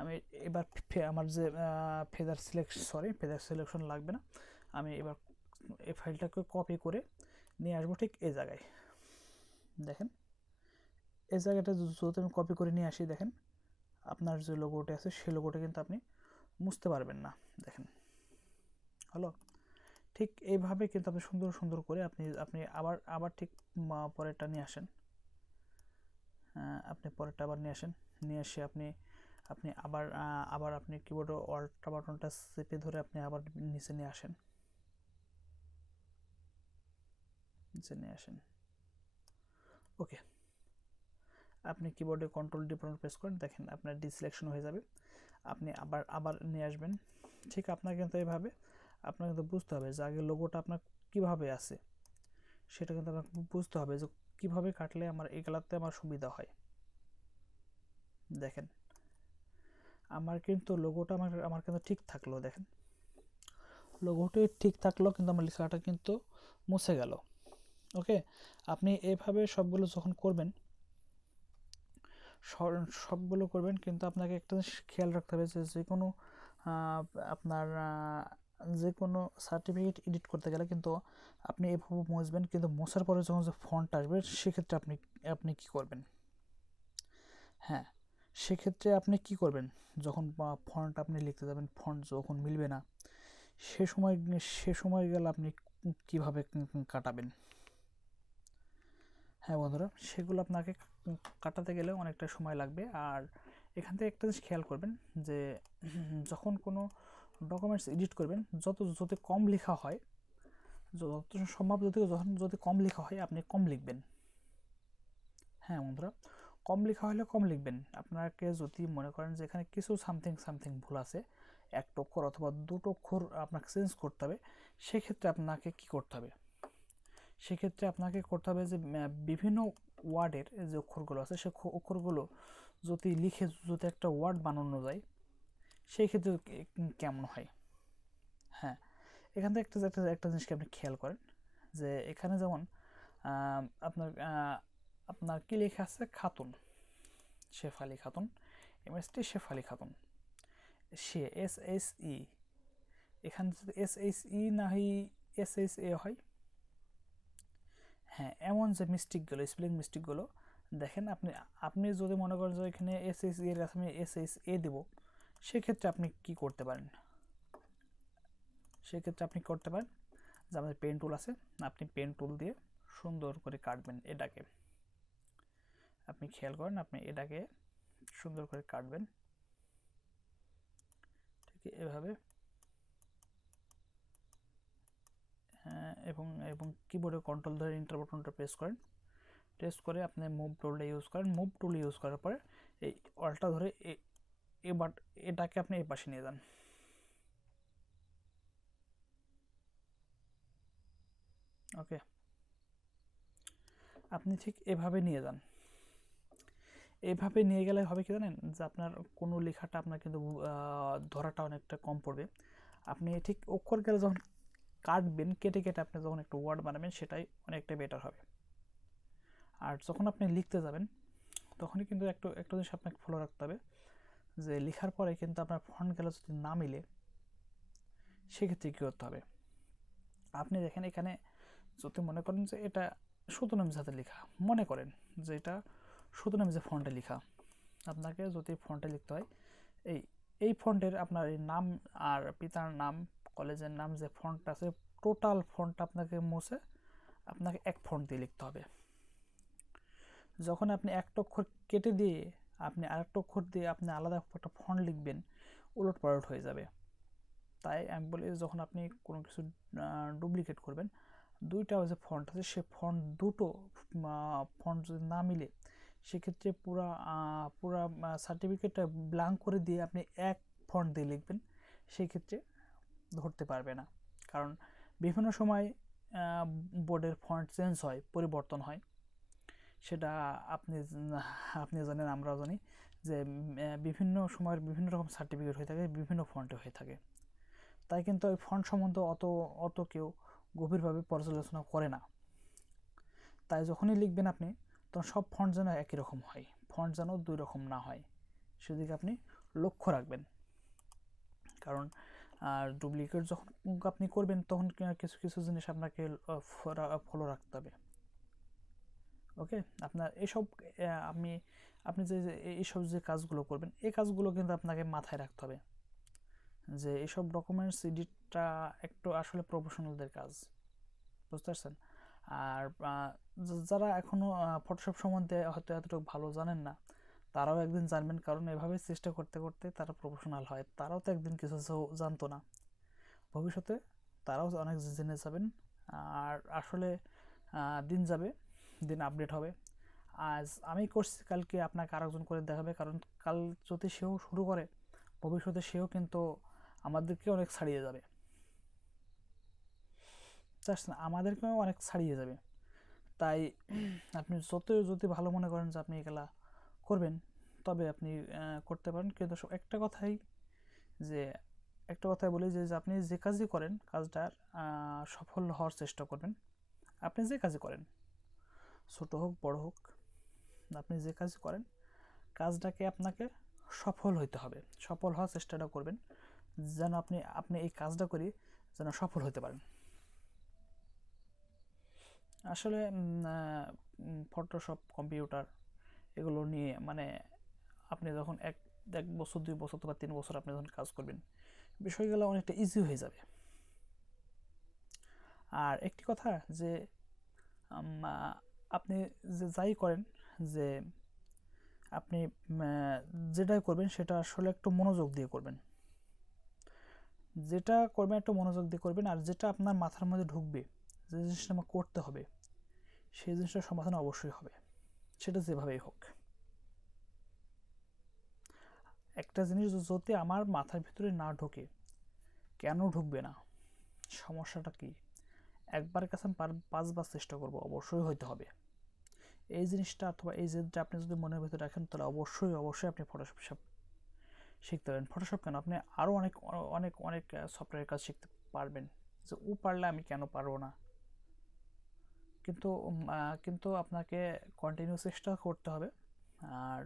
আমি এবার আমার যে ফেদার সিলেকশন লাগবে না, আমি এবার এই ফাইলটাকে কপি করে নিয়ে আসবো ঠিক এই জায়গায়। দেখেন এই জায়গাটা যদি আমি কপি করে নিয়ে আসি, দেখেন আপনার যে লোগোটা আছে সেই লোগোটা কিন্তু আপনি মুছতে পারবেন না। দেখেন হলো, ঠিক এইভাবে কিন্তু আপনি সুন্দর করে আপনি আবার ঠিক পরেরটা নিয়ে আসেন। আপনি পরেরটা আবার নিয়ে আসেন, নিয়ে এসে আপনি আবার আপনি কিবোর্ডে অল্ট বাটনটা চেপে ধরে আপনি আবার নিচে নিয়ে আসেন, ওকে, আপনি কিবোর্ডে কন্ট্রোল ডি বাটন প্রেস করেন, দেখেন আপনার ডিসিলেকশন হয়ে যাবে। আপনি আবার নিয়ে আসবেন। ঠিক আপনার কিন্তু এইভাবে আপনার কিন্তু বুঝতে হবে যে আগে লোগোটা আপনার কীভাবে আছে, সেটা কিন্তু আপনাকে বুঝতে হবে যে কীভাবে কাটলে আমার এগুলাতে আমার সুবিধা হয়। দেখেন আমার কিন্তু লোগোটা আমার কিন্তু ঠিক থাকলো। দেখেন লোগোটি ঠিক থাকলো, কিন্তু আমার লেখাটা কিন্তু মুছে গেল। ওকে, আপনি এভাবে সবগুলো যখন করবেন, কিন্তু আপনাকে একটা জিনিস খেয়াল রাখতে হবে যে কোনো আপনার যে কোনো সার্টিফিকেট এডিট করতে গেলে কিন্তু আপনি এভাবে মুছবেন, কিন্তু মোছার পরে যখন যে ফন্ট আসবে সেক্ষেত্রে আপনি কী করবেন। হ্যাঁ, সেক্ষেত্রে আপনি কি করবেন, যখন ফন্ট আপনি লিখতে যাবেন, ফন্ট যখন মিলবে না, সে সময় গেলে আপনি কিভাবে কাটাবেন। হ্যাঁ বন্ধুরা, সেগুলো আপনাকে কাটাতে গেলে অনেকটা সময় লাগবে। আর এখান থেকে একটা জিনিস খেয়াল করবেন যে যখন কোনো ডকুমেন্টস এডিট করবেন, যত কম লেখা হয় যত সম্ভব যদি কম লেখা হয় আপনি কম লিখবেন। হ্যাঁ বন্ধুরা, কম লেখা হলে কম লিখবেন। আপনাকে যদি মনে করেন যে এখানে কিছু সামথিং ভুল আছে, 1 অক্ষর অথবা 2 অক্ষর আপনাকে চেঞ্জ করতে হবে, সেক্ষেত্রে আপনাকে কি করতে হবে? সেক্ষেত্রে আপনাকে করতে হবে যে বিভিন্ন ওয়ার্ডের যে অক্ষরগুলো আছে সে অক্ষরগুলো যদি একটা ওয়ার্ড বানানো যায়, সেই ক্ষেত্রে কেমন হয়? হ্যাঁ, এখান থেকে একটা জিনিসকে আপনি খেয়াল করেন যে এখানে যেমন আপনার কি লেখা আছে? Khatun, Shefali Khatun, MST Shefali Khatun, say SHE, এখানে যদি SHE না হয় SHA হয়। হ্যাঁ, এমন যে মিস্টেকগুলো, স্পেলিং মিস্টেকগুলো দেখেন, আপনি যদি মনে করেন যে এখানে SHE এর কাছে আমি SHA দেব, সেক্ষেত্রে আপনি কি করতে পারেন? সেক্ষেত্রে আপনি করতে পারেন যে আমাদের পেন টুল আছে, আপনি পেন টুল দিয়ে সুন্দর করে কাটবেন এটাকে। আপনি খেয়াল করেন, আপনি এটাকে সুন্দর করে কাটবেন, ঠিক এভাবে। এবং কিবোর্ডে কন্ট্রোল ধরে এন্টার বাটনটা প্রেস করেন, প্রেস করে আপনি মুভ টুলটা ইউজ করেন। মুভ টুল ইউজ করার পরে এই অলটা ধরে এবার এটাকে আপনি এই পাশে নিয়ে যান। ওকে, আপনি ঠিক এভাবে নিয়ে যান। এভাবে নিয়ে গেলে হবে কি জানেন, যে আপনার কোনো লেখাটা আপনার কিন্তু ধরাটা অনেকটা কম পড়বে। আপনি ঠিক অক্ষর গেলে যখন কাটবেন, কেটে কেটে আপনি যখন একটা ওয়ার্ড বানাবেন, সেটাই অনেকটা বেটার হবে। আর যখন আপনি লিখতে যাবেন, তখনই কিন্তু একটা জিনিস আপনাকে ফলো রাখতে হবে, যে লেখার পরে কিন্তু আপনার ফন্ট গেলে যদি না মিলে, সেক্ষেত্রে কী করতে হবে? আপনি দেখেন এখানে যদি মনে করেন যে এটা শতনামী হাতে লেখা, মনে করেন যে এটা শতনামী যে ফন্টে লেখা, আপনাকে যদি ফন্টে লিখতে হয়, এই ফন্টের আপনার এই নাম আর পিতার নাম, কলেজের নাম, যে ফন্ট আছে, টোটাল ফন্ট আপনাকে মুছে আপনাকে এক ফন্ট দিয়ে লিখতে হবে। যখন আপনি একটা অক্ষর কেটে দিয়ে আপনি আরেকটা অক্ষর দিয়ে আপনি আলাদা একটা ফন্ট লিখবেন, উলট পালট হয়ে যাবে। তাই আমি বলি, যখন আপনি কোনো কিছু ডুপ্লিকেট করবেন, দুইটা যে ফন্ট আছে সে দুটো ফন্ট যদি না মিলে, সেক্ষেত্রে পুরা সার্টিফিকেটটা ব্ল্যাঙ্ক করে দিয়ে আপনি এক ফন্ট দিয়ে লিখবেন, সেক্ষেত্রে ধরতে পারবে না। কারণ বিভিন্ন সময় বোর্ডের ফন্ট চেঞ্জ হয়, পরিবর্তন হয়, সেটা আপনি জানেন, আমরাও জানি যে বিভিন্ন সময়ের বিভিন্ন রকম সার্টিফিকেট হয়ে থাকে, বিভিন্ন ফন্টে হয়ে থাকে। তাই কিন্তু ওই ফন্ট সম্বন্ধে অত কেউ গভীরভাবে পর্যালোচনা করে না। তাই যখনই লিখবেন আপনি, তখন সব ফন্ট যেন একই রকম হয়, ফন্ট যেন দুই রকম না হয়, সেদিকে আপনি লক্ষ্য রাখবেন। কারণ ডুপ্লিকেট যখন আপনি করবেন, তখন কিছু কিছু জিনিস আপনাকে ফলো রাখতে হবে। ওকে, আপনার এসব আপনি যে এইসব যে কাজগুলো করবেন, এই কাজগুলো কিন্তু আপনাকে মাথায় রাখতে হবে, যে এইসব ডকুমেন্টস এডিটটা একটু আসলে প্রফেশনালদের কাজ, বুঝতে পারছেন? আর যারা এখনও ফটোশপ সম্বন্ধে হয়তো এতটুকু ভালো জানেন না, তারাও একদিন জানবেন, কারণ এভাবে চেষ্টা করতে করতে তারা প্রফেশনাল হয়। তারাও তো একদিন কিছু জানতো না, ভবিষ্যতে তারাও অনেক জেনে যাবেন। আর আসলে দিন যাবে, দিন আপডেট হবে। আজ আমি করছি, কালকে আপনাকে আরেকজন করে দেখাবে, কারণ কাল যদি সেও শুরু করে, ভবিষ্যতে সেও কিন্তু আমাদেরকে অনেক ছাড়িয়ে যাবে, আমাদেরকেও অনেক ছাড়িয়ে যাবে। তাই আপনি যদি ভালো মনে করেন যে আপনি এগুলা করবেন, তবে আপনি করতে পারেন। কিন্তু একটা কথাই বলি, যে আপনি যে কাজই করেন, কাজটার সফল হওয়ার চেষ্টা করবেন। আপনি যে কাজই করেন, ছোট হোক বড় হোক, আপনি যে কাজ করেন, কাজটাকে আপনাকে সফল হইতে হবে, সফল হওয়ার চেষ্টাটা করবেন, যেন আপনি এই কাজটা করি যেন সফল হতে পারেন। আসলে ফটোশপ, কম্পিউটার, এগুলো নিয়ে মানে আপনি যখন এক বছর, 2 বছর অথবা 3 বছর আপনি যখন কাজ করবেন, বিষয়গুলো অনেকটা ইজি হয়ে যাবে। আর একটি কথা, যে আপনি যে যাই করেন, যে আপনি যেটাই করবেন সেটা আসলে একটু মনোযোগ দিয়ে করবেন, যেটা করবেন একটু মনোযোগ দিয়ে করবেন। আর যেটা আপনার মাথার মধ্যে ঢুকবে, যে জিনিসটা আমার করতে হবে সেই জিনিসটার সমাধান অবশ্যই হবে, সেটা যেভাবেই হোক। একটা জিনিস যদি আমার মাথার ভিতরে না ঢোকে, কেন ঢুকবে না, সমস্যাটা কি, একবার কাছে আমি 5বার চেষ্টা করব, অবশ্যই হইতে হবে। এই জিনিসটা অথবা এই জিনিসটা আপনি যদি মনের ভিতরে রাখেন তাহলে অবশ্যই অবশ্যই আপনি ফটোশপ শিখতে পারবেন। ফটোশপ কেন, আপনি আরও অনেক অনেক অনেক সফটওয়্যারের কাজ শিখতে পারবেন, যে ও পারলে আমি কেন পারবো না। কিন্তু কিন্তু আপনাকে কন্টিনিউ চেষ্টা করতে হবে। আর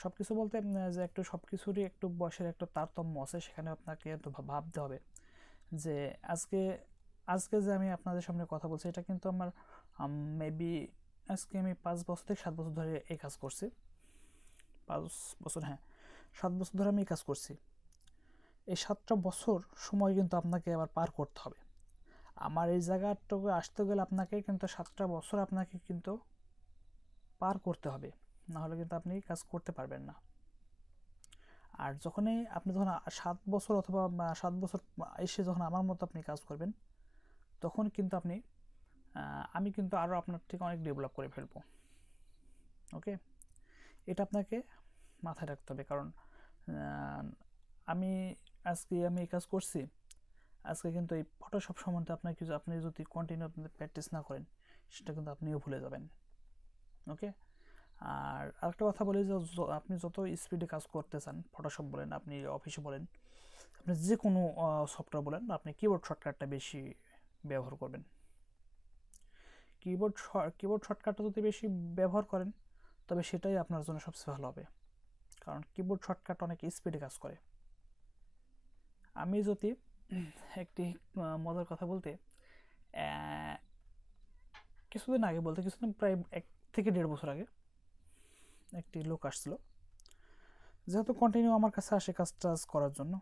সব কিছু বলতে যে একটু সব কিছুরই একটু বয়সের একটু তারতম্য আছে, সেখানে আপনাকে তো ভাবতে হবে যে আজকে আজকে যে আমি আপনাদের সামনে কথা বলছি এটা কিন্তু আমার মেবি আজকে আমি 5 বছর থেকে 7 বছর ধরে এই কাজ করছি। 5 বছর, হ্যাঁ 7 বছর ধরে আমি এই কাজ করছি। এই 7টা বছর সময় কিন্তু আপনাকে আবার পার করতে হবে। আমার এই জায়গাটুকু আসতে গেলে আপনাকে কিন্তু 7টা বছর আপনাকে কিন্তু পার করতে হবে, না হলে কিন্তু আপনি কাজ করতে পারবেন না। আর যখনই আপনি যখন 7 বছর অথবা 7 বছর এসে যখন আমার মতো আপনি কাজ করবেন, তখন কিন্তু আপনি আমি কিন্তু আরও আপনার থেকে অনেক ডেভেলপ করে ফেলবো। ওকে, এটা আপনাকে মাথায় রাখতে হবে। কারণ আমি আমি এই কাজ করছি, আজকে কিন্তু এই ফটোশপ সম্বন্ধে আপনার কিছু আপনি যদি কন্টিনিউ আপনাদের প্র্যাকটিস না করেন সেটা কিন্তু আপনিও ভুলে যাবেন। ওকে, আর আরেকটা কথা বলি যে আপনি যত স্পিডে কাজ করতে চান, ফটোশপ বলেন, আপনি অফিসে বলেন, আপনি যে কোনো সফটওয়্যার বলেন, আপনি কিবোর্ড শর্টকাটটা বেশি ব্যবহার করবেন। কিবোর্ড শর্টকাটটা যদি বেশি ব্যবহার করেন তবে সেটাই আপনার জন্য সবচেয়ে ভালো হবে, কারণ কিবোর্ড শর্টকাট অনেক স্পিডে কাজ করে। আমি যদি একটি মজার কথা বলতে, কিছুদিন আগে বলতে কিছুদিন প্রায় 1 থেকে 1.5 বছর আগে একটি লোক আসছিল, যেহেতু কন্টিনিউ আমার কাছে আসে কাজ টাজ করার জন্য।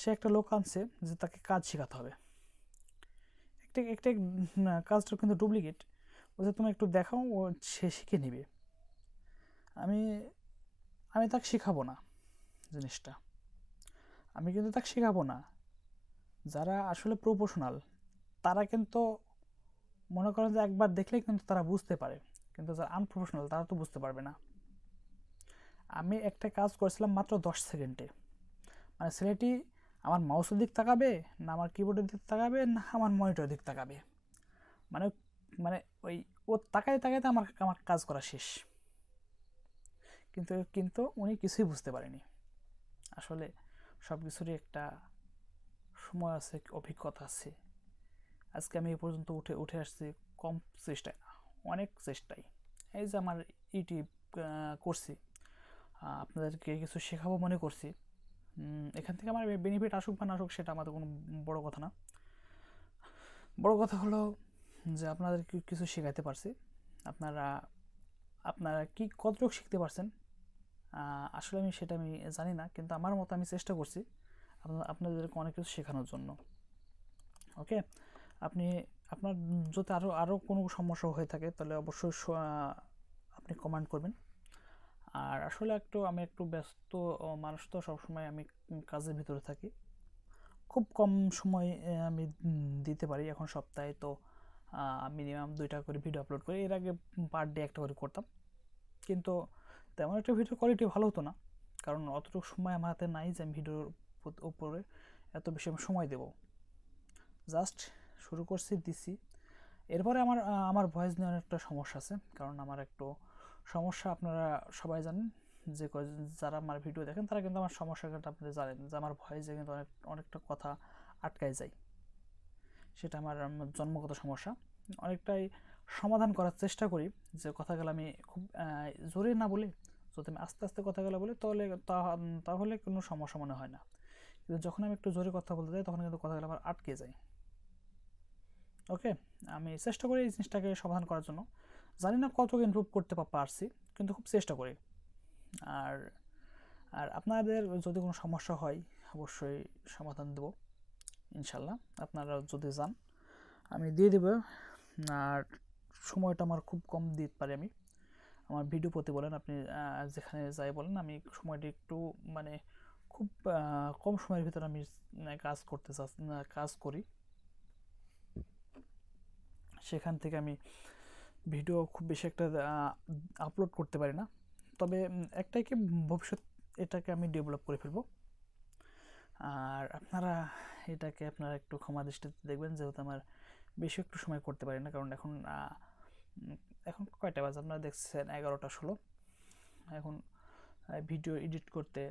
সে একটা লোক আনছে যে তাকে কাজ শেখাতে হবে। একটা একটা কাজটা কিন্তু ডুপ্লিকেট, বলছে তুমি একটু দেখাও, ও সে শিখে নিবে। আমি আমি তাকে শেখাবো না জিনিসটা, আমি কিন্তু তাকে শেখাবো না। যারা আসলে প্রফেশনাল তারা কিন্তু মনে করেন যে একবার দেখলেই কিন্তু তারা বুঝতে পারে, কিন্তু যারা আনপ্রফেশনাল তারা তো বুঝতে পারবে না। আমি একটা কাজ করেছিলাম মাত্র 10 সেকেন্ডে, মানে ছেলেটি আমার মাউসের দিক তাকাবে না আমার কিবোর্ডের দিক তাকাবে না আমার মনিটরের দিক তাকাবে, মানে মানে ওই ও তাকাইতে তাকাইতে আমার আমার কাজ করা শেষ। কিন্তু কিন্তু উনি কিছুই বুঝতে পারেনি। আসলে সব কিছুরই একটা সময় আছে, অভিজ্ঞতা আছে। আজকে আমি এই পর্যন্ত উঠে আসছি কম চেষ্টায় না, অনেক চেষ্টায়। এই যে আমার ইউটিউব করছি, আপনাদেরকে কিছু শেখাবো মনে করছি, এখান থেকে আমার বেনিফিট আসুক বা না আসুক সেটা আমাদের কোনো বড় কথা না। বড় কথা হলো যে আপনাদেরকে কিছু শেখাতে পারছি, আপনারা আপনারা কি কতটুকু শিখতে পারছেন আসলে আমি জানি না, কিন্তু আমার মতো আমি চেষ্টা করছি আপনাদেরকে অনেক কিছু শেখানোর জন্য। ওকে, আপনি আপনার যদি আরও কোনো সমস্যা হয়ে থাকে তাহলে অবশ্যই আপনি কমেন্ট করবেন। আর আসলে আমি একটু ব্যস্ত মানুষ, তো সবসময় আমি কাজের ভিতরে থাকি, খুব কম সময় আমি দিতে পারি। এখন সপ্তাহে তো মিনিমাম 2টা করে ভিডিও আপলোড করি, এর আগে পার ডে একটা করে করতাম, কিন্তু তেমন একটা ভিডিও কোয়ালিটি ভালো হতো না, কারণ অতটুকু সময় আমার হাতে নাই যে আমি ভিডিওর উপরে এত বেশি আমি সময় দেব। জাস্ট শুরু করছি, দিছি। এরপরে আমার ভয়েস নিয়ে অনেকটা সমস্যা আছে, কারণ আমার একটু সমস্যা আপনারা সবাই জানেন, যে যারা আমার ভিডিও দেখেন তারা কিন্তু আমার সমস্যাটা আপনি জানেন যে আমার ভয়েসে কিন্তু অনেকটা কথা আটকায় যায়, সেটা আমার জন্মগত সমস্যা। অনেকটাই সমাধান করার চেষ্টা করি, যে কথাগুলো আমি খুব জোরে না বলে যদি আমি আস্তে আস্তে কথাগুলো বলি তাহলে কোনো সমস্যা মনে হয় না, কিন্তু যখন আমি একটু জোরে কথা বলতে যাই তখন কিন্তু কথাগুলো আমার আটকে যায়। ওকে, আমি চেষ্টা করি এই জিনিসটাকে সমাধান করার জন্য, জানি না কতটুকু ইমপ্রুভ করতে পারছি, কিন্তু খুব চেষ্টা করি। আর আর আপনাদের যদি কোনো সমস্যা হয় অবশ্যই সমাধান দেব ইনশাল্লাহ, আপনারা যদি যান আমি দিয়ে দেবো। আর সময়টা আমার খুব কম দিতে পারি আমি, আমার ভিডিও প্রতি বলেন, আপনি যেখানে যাই বলেন, আমি সময়টা একটু মানে খুব কম সময়ের ভিতরে আমি কাজ করি। সেখান থেকে আমি ভিডিও খুব বেশি একটা আপলোড করতে পারি না, তবে একটাই কি ভবিষ্যৎ এটাকে আমি ডেভেলপ করে ফেলবো। আর আপনারা এটাকে আপনারা একটু ক্ষমা দৃষ্টিতে দেখবেন, যেহেতু আমার বেশি একটু সময় করতে পারি না, কারণ এখন এখন কয়টা বাজে আপনারা দেখছেন 11টা 16। এখন ভিডিও এডিট করতে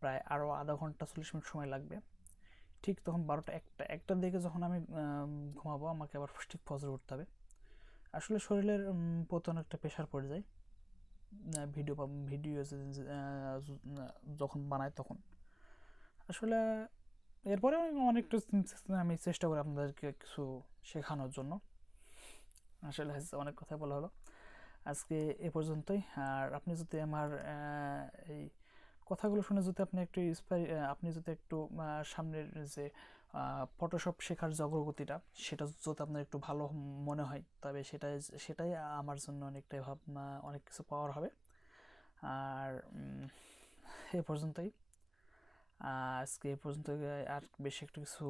প্রায় আরও আধা ঘন্টা 40 মিনিট সময় লাগবে। ঠিক তখন 12টা 1টার দিকে যখন আমি ঘুমাবো, আমাকে আবার ঠিক ফজরে উঠতে হবে। আসলে শরীরের প্রতি অনেকটা প্রেশার পড়ে যায় ভিডিও যখন বানাই তখন। আসলে এরপরে অনেকটা আমি চেষ্টা করি আপনাদেরকে কিছু শেখানোর জন্য। আসলে অনেক কথা বলা হলো, আজকে এ পর্যন্তই। আর আপনি যদি আমার এই কথাগুলো শুনে যদি আপনি একটু আপনি যদি একটু সামনের যে ফটোশপ শেখার যে অগ্রগতিটা, সেটা যদি আপনার একটু ভালো মনে হয়, তবে সেটাই আমার জন্য অনেকটাই অনেক কিছু পাওয়ার হবে। আর এ পর্যন্তই, আজকে এ পর্যন্ত। আর বেশি একটু কিছু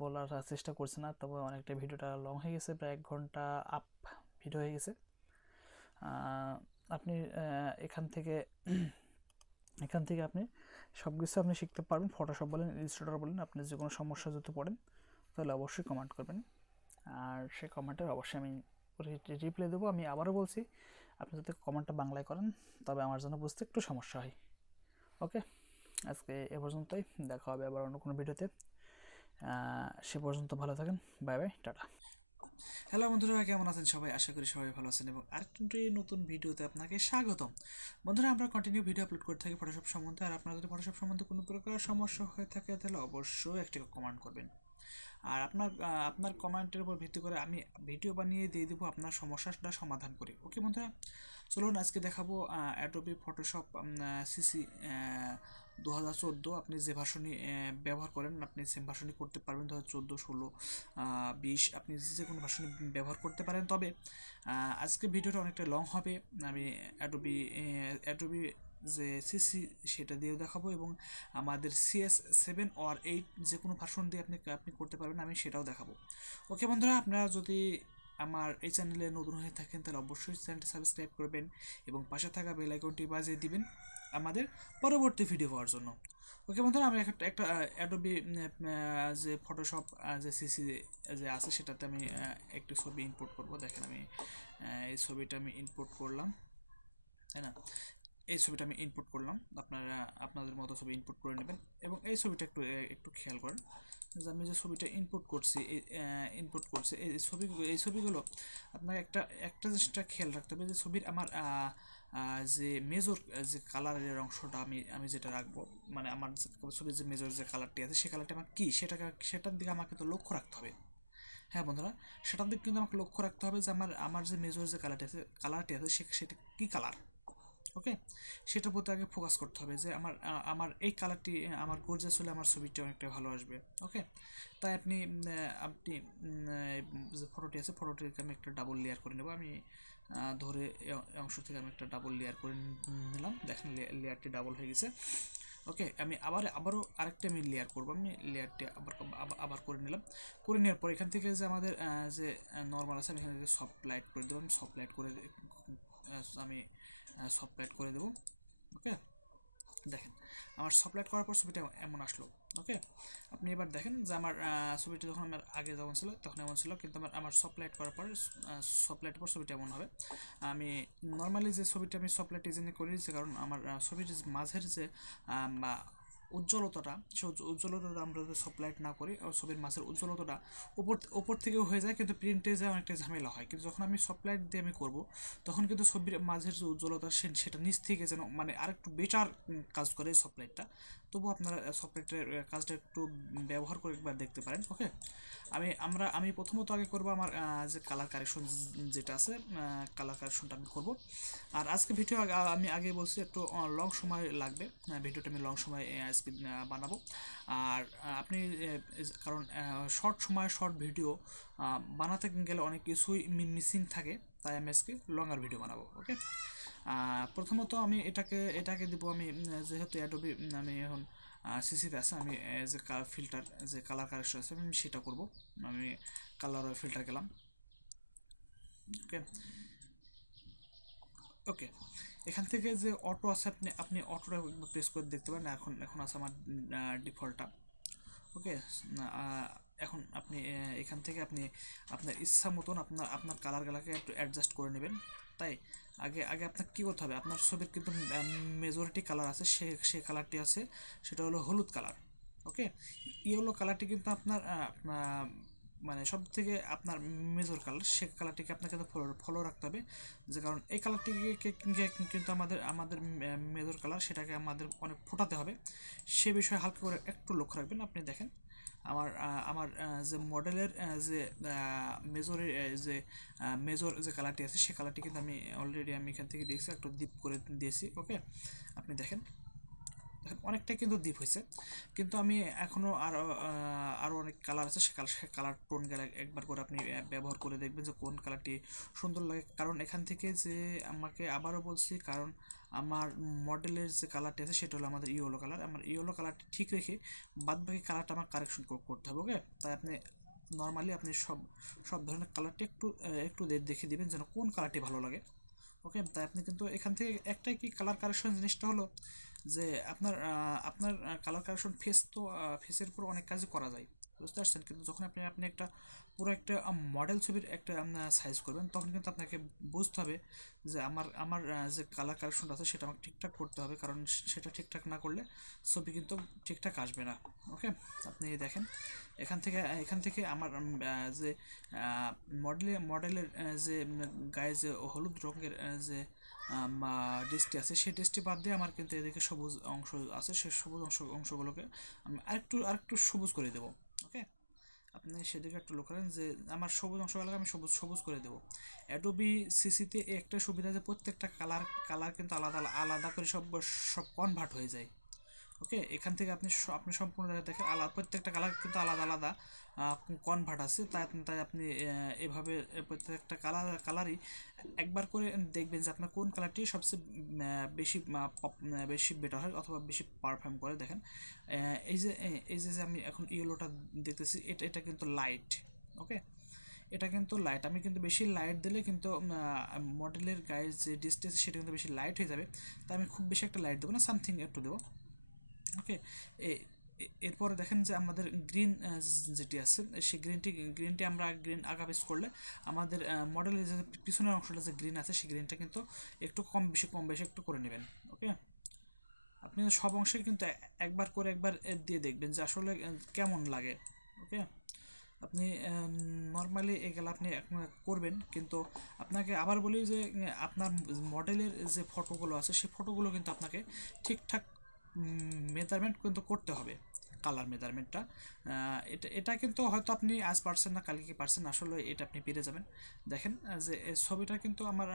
বলার চেষ্টা করছি না, তবে অনেকটা ভিডিওটা লং হয়ে গেছে, প্রায় 1 ঘন্টা আপ ভিডিও হয়ে গেছে। আপনি এখান থেকে আপনি সব কিছু আপনি শিখতে পারবেন। ফটোশপ বলেন, ইলাস্ট্রেটর বলেন, আপনি যে কোনো সমস্যা যদি পড়েন তাহলে অবশ্যই কমেন্ট করবেন, আর সেই কমেন্টের অবশ্যই আমি রিপ্লাই দেবো। আমি আবারও বলছি, আপনি যদি কমেন্টটা বাংলায় করেন তবে আমার জন্য বুঝতে একটু সমস্যা হয়। ওকে, আজকে এ পর্যন্তই, দেখা হবে আবার অন্য কোনো ভিডিওতে। সে পর্যন্ত ভালো থাকেন, বাই বাই, টাটা। হ্যালো বন্ধুরা, কেমন আছেন সবাই? আশা করি সবাই ভালো আছেন এবং আরেকটি নতুন ভিডিওতে আপনাকে স্বাগতম। বন্ধুরা, আমরা কন্টিনিউ ভিডিও আপলোড করে থাকি ফটোশপ সম্বন্ধে। আর আপনার যদি ফটোশপ সম্বন্ধে কোনো প্রকার সমস্যা হয়ে থাকে তাহলে অবশ্যই একটি কমেন্ট করবেন। আর আপনার কমেন্টের উপর ভিত্তি করে আমি ভিডিও বানিয়ে দিয়ে দেবো আপনার সমস্যাটা সমাধান করে। ওকে বন্ধুরা, চলুন আজকে দেখাবো অ্যাডোবি ফটোশপ সিসি 2014। আপনি যে ভার্সনই ব্যবহার করেন, আপনি সেম ভার্সনই করতে পারবেন। 2014, 16, 20 আপনি যে কোনো ভার্সনই ব্যবহার করতে পারেন। তবে আজকে ভিডিওটা অনেকটা লং হবে। আমি অ্যাডোবি যে সিসি সেটা দিয়ে দেখাবো এবং আমাদের CS7 or 8 যে কোনো ভার্সন দিয়ে আপনি করতে পারবেন, আমি সেটাও দেখাবো। ওকে বন্ধুরা, আপনারা যদি আমার এই চ্যানেলে নতুন হয়ে থাকেন তাহলে অবশ্যই চ্যানেলটি সাবস্ক্রাইব করবেন এবং পাশে থাকা বেল আইকনটি বাজিয়ে দিবেন আমাদের পরবর্তী ভিডিও পাওয়ার জন্য। ওকে বন্ধুরা, আমি একটা অ্যাডোবি যে ফটোশপ যে সিসি যে আছে সেটাতে আমি একটি ছবি ইনপুট করব। দেখেন, আমি এই ছবিটা আমি ইনপুট করলাম, তাই না? এই ছবিটা আমি ইনপুট করলাম, আপনারা আপনাদের মতো ছবি ইনপুট করে নেবেন। এবং এই ছবিটা একটু একটু খেয়াল করেন যে আমি যে ছবিটা ইনপুট করছি এই ছবিগুলো আপনাকে একটা জিনিসটা খেয়াল রাখতে হবে, যে ছবির আমার যে মেজর যে কালারের অংশটা আমি যেটা রাখবো, মানে আমার ছবির যে মেজর যে কালারটি আছে সেই কালারটি আমার কী সেটার দিকে আমাকে তো লক্ষ্য রাখতে হবে। হ্যাঁ বন্ধুরা, সেটার দিকে কিন্তু আমাকে লক্ষ্য রাখতে হবে যে আমার যে মেজর যে কালারটি আছে সেটা কী কালার। ওকে, সেটার প্রতি আগে ফোকাস করতে হবে যে আমার এই কালারটি আমার গর্জিয়াস হলে আমার ছবিটি অনেকটা ভালো আসবে। ওকে, তাই আপনি যে ফটোটি আছে ফটোটিকে আমি একটা ডাবল লেয়ার করে নেব। আমি ধরে অংশ থেকে আমি একটা ডাবল লেয়ার করে নিলাম। দেখেন, লেয়ারটি ডাবল হয়ে গেছে। ওকে, আমি আবারও আরেকটা আমি লেয়ার করবো। আমি লেয়ারটি আবার করে নিলাম। করে নেওয়ার পর এখান থেকে যে আমাদের যে নর্মাল আছে আমি এখান থেকে সফট লাইট করে দেবো। আমি সফট লাইট করে দেবো। ওকে, দেখেন আমার সফট লাইট করার পর ছবিটা এমন আসলো। ওকে, আপনি এবার দেখেন যে আমার ছবিটা যখন আমার আগে যেমন ছিল তখন এমন ছিল, কিন্তু আমার সফট লাইট করার পর ছবিটা এমন হবে। আমি নর্মালি যে ছবিটা আমি সফট লাইট ডিজাইন করি, যে কারণ আমার ছবির মাঝের যে উজ্জ্বলতাটা, সেই উজ্জ্বলতাটা আমরা যদি সফট লাইট না করি, ছবির মাঝের উজ্জ্বলতাটা উপর থেকেও হয়ে যায়, কিন্তু প্রিন্টে যায় অনেকটা ঝামেলা হয়। কিন্তু যখন আমি সফট লাইট দিয়ে আমি করবো, তখন কিন্তু ছবির মাঝের যে উজ্জ্বলতা সেটা নিচ থেকে যেন মানে আরেকটু বেটার কাজ করে সফট লাইটটা। তবু আপনারা সফট লাইটের কাজটা একটু ব্যবহার করে একবার দেখতে পারেন। ওকে, আমি প্রথমত আগে করবো আমার যে কালার কারেকশন যেটা আছে, কালার কারেকশনটা আমি করবো। আর আজকে ভিডিও আমি আগে বলছি একটু লং সময় লাগবে, ভিডিওটা আমি লং সময় আজকে বানাবো। আর আপনি কারণ শর্ট ভিডিও বানাতে গেলে অনেক কিছুই মিসিং থাকে, তাই আমি আজকে লঙ্গার ভিডিও বানাবো। ওকে, প্রথমত আমি এটাকে দিব আমি যেহেতু অ্যাডোবি আমি এখন সিসিতে আছে, আমি যে ফিল্টার যে কালার কারেকশন আছে আমি সেটা করব। আমি কালার ফিল্টার গেলাম। ওকে ওকে এখান থেকে যে অটো আছে আপনি অটোটা প্রেস করে দেখতে পারেন। এখন আছে আমার ডিফল্টটা। ওকে এখন আপনি এখান থেকে আপনি আপনার ইচ্ছা মতন আপনার কালারগুলোকে একটু অ্যাডজাস্ট করে নেবেন। তাই আগে আগে আপনাকে কী করতে হবে, আপনার ছবির কিন্তু মেজরিটি কালার আছে, সেই কালারটি আছে, সেটা হলো হলুদ কালার। ওকে ইয়েলো কালারটি কিন্তু আপনার মানে সব থেকে আপনার মেজর কালার, সে কালারটিকে আপনাকে ফলো রাখতে হবে। যে কারণ এই কালারটিকে কিন্তু আমাদের মেজর কালার, সেটাকে আমাদের অনেক ফোটাতে হবে। সে বিষয়ে হালকা করে একটু লক্ষ্য রাখবেন। আপনি দেখেন আমার যে মডেলের যে মেজরের যে মেজর যে কালারটি আছে সেই কালারটি কিন্তু আমি অলরেডি এখান থেকে দেখছি, একটু ডিপ করে দিয়েছি। ওকে আপনি দেখেন অনেকটাই কিন্তু ডিপ হয়েছে, কিন্তু আমি এখনও আরও অনেক কালার আছে, সে কালার টোন গেলে একবার করে আপনি ব্যবহার করে দেখবেন যে কোন কালারটি সুন্দর লাগে। কারণ এখান থেকে যে আমাকে আবারও বলছি, কারণ আমার মডেলের যে কালারটি আছে সেটা হলো আমাদের ইয়েলো কালার। আমার ইয়েলো কালারটি ঠিক রেখে বাদবাকি কালারটা আমার কারেকশন করতে হবে। ওকে তাই আপনি নর্মালি আপনি সব ধরনের কালারটি একটু দেখে দিবেন যেন কোন কালারটি ভালো লাগে। ওকে তাই আপনি কিন্তু এখান থেকে একটাই কি কালার কারেকশন জিনিসটা হলো যে আপনার কালার কারেকশন ফেসের উপর অনেক কাজই করা যায়, বুঝতে পারছেন। কিন্তু যখন আপনি একটা পুরো একটা মডেল ছবির একটা সাইজ করবেন, তখন কিন্তু আপনাকে বুঝতে হবে যে আমার যে কালার কারেকশনটা আছে সেটা আমাকে ঠিকঠাক করতে হবে, কারণ সেটা ঠিকঠাক না করলে ছবি কিন্তু ঠিকঠাক আসবে না। ওকে আপনি দেখেন এখান থেকে আমার যে মডেলের যে গায়ে যে হলুদ রঙের যে ড্রেসটি আছে সেই ড্রেসটি বাদ দিয়ে আমার কিন্তু এদিকে সবুজ অংশ আছে, সেই সবুজ অংশগুলোকে আমি আরেকটু সবুজ করে দেবো। ওকে আপনি সেদিকে একটু লক্ষ্য করেন যে আমার সবুজ অংশগুলোকে আমি সবুজ করে দেবো। অ্যাডোবি সিসিতে একটা সুবিধা যে প্রত্যেকটা কালার কিন্তু আলাদা আলাদা করে সব কনভার্ট হয়ে যায়। ওকে এখান থেকে আপনি সম্পূর্ণ দেখেন প্রত্যেকটা কালার কিন্তু আলাদা কনভার্ট আছে। তাই আপনি এভাবে প্রত্যেকটা কালারই একবার করে দেখবেন যে আপনার কোন কালারটি সবচেয়ে বেশি বেটার হয় অথবা বেশি পারফর্ম করে। দেখেন এই যে আমি এখন ইয়েলোটা দেখতেছি, এটা কিন্তু লাইট। ওকে এটা কিন্তু লাইট, আমি কিন্তু বেশি লাইট দিলে কিন্তু মডেলের গায়ের যে ডিসটেন্স সেটা কিন্তু বেশি লাইট হয়ে যাবে। তাই আমি খুব বেশি একটা লাইট দেবো না, সামথিং একটু দেবো। ওকে এরপরে দেখেন যে আমাদের গ্রিন যেটি আছে সেই গ্রিনটি আমরা গ্রিন আগা পেস করলে আমাদের মডেলের যে পিছনের অংশটা যে গ্রিন আছে সেই গ্রিনটা কিন্তু একটু কম বেশি একটু করে নেবেন। ওকে আপনি সব অংশে কিন্তু একবার দিয়ে দেখবেন যে আসলে কেমন লাগে। ওকে আপনি নর্মালি এগুলো আপনি করবেন, কিন্তু আপনাকে আবার বলি যে আপনার মডেলের যে ফটোগুলো আছে সেই ফটোগুলো কিন্তু আপনাকে ঠিকঠাক মেজারমেন্ট কিন্তু করতে হবে। কালার মেজারমেন্টটা এটা কিন্তু হয়তো আপনি আজ পারছেন না, কালকে পারছেন, আসলে এটা আপনি পেরে যাবেন। দেখেন যে ছবিটা কিন্তু আমার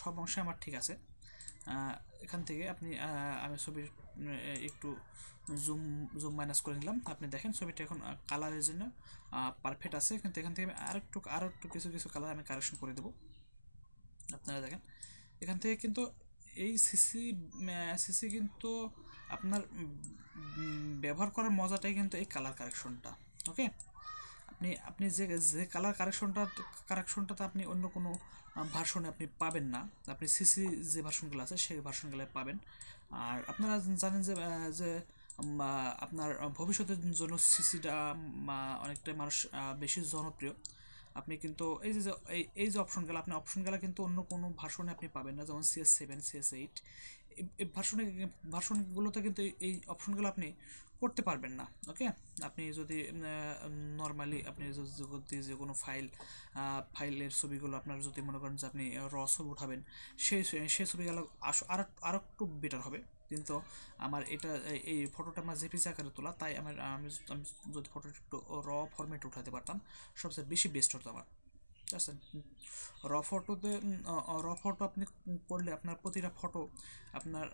সব অংশে আমার ঠিক আছে। এখান থেকে আমি ছবির একটু জুম মাইনাস করে নিলাম। আপনি দেখেন ছবিটা এখন কালারের জন্য পারফেক্ট আছে, কিন্তু এখান থেকে আমি আরেকটু কিছু কালার আমি কারেকশন করে দেবো। আপনারা দেখেন এখান থেকে কিন্তু এই সিসি কিন্তু আপনার ব্যবহার করার মজাটাই কিন্তু এই কালার কারেকশনটা। ওকে আপনি যে কালার কারেকশনটাতে আপনি অন্য কোনো ভার্সনে আপনি পাবেন না। আপনি সিসি যে ভার্সনগুলো আছে সেই ভার্সনগুলো পাবেন। আর আপনারা জানেন যে আপনার ভবিষ্যতের জন্য সিসিটা অনেকটা মানুষ বেশি জনপ্রিয়। আপনি কিন্তু এই যে অপশনগুলো কিন্তু অন্য কোনো ভার্সনে আপনি পাবেন না, যেমন CS7 CS8 এই ভার্সনগুলোতে কিন্তু এই অপশনগুলো আপনি করতে পারবেন না। ওকে আপনি যদি নর্মালি আপনি যদি যে কোনো ফাইলের ছবিগুলো আপনার যদি মনে করেন যে আপনি ছবি উঠাবেন, সেই ছবিগুলো আরও একটু বেটার হবে। কিন্তু আমার এই ফটোটা আমার জেপিজি আকারে তোলা, তাই আমি যদি ফটোটা একটু ফরম্যাটে উঠাতে পারতাম সবচেয়ে বেশি বেস্ট হতো আমার। ঠিক আছে ফটো আপনি করলে আপনার প্রতিটা ফটো আপনার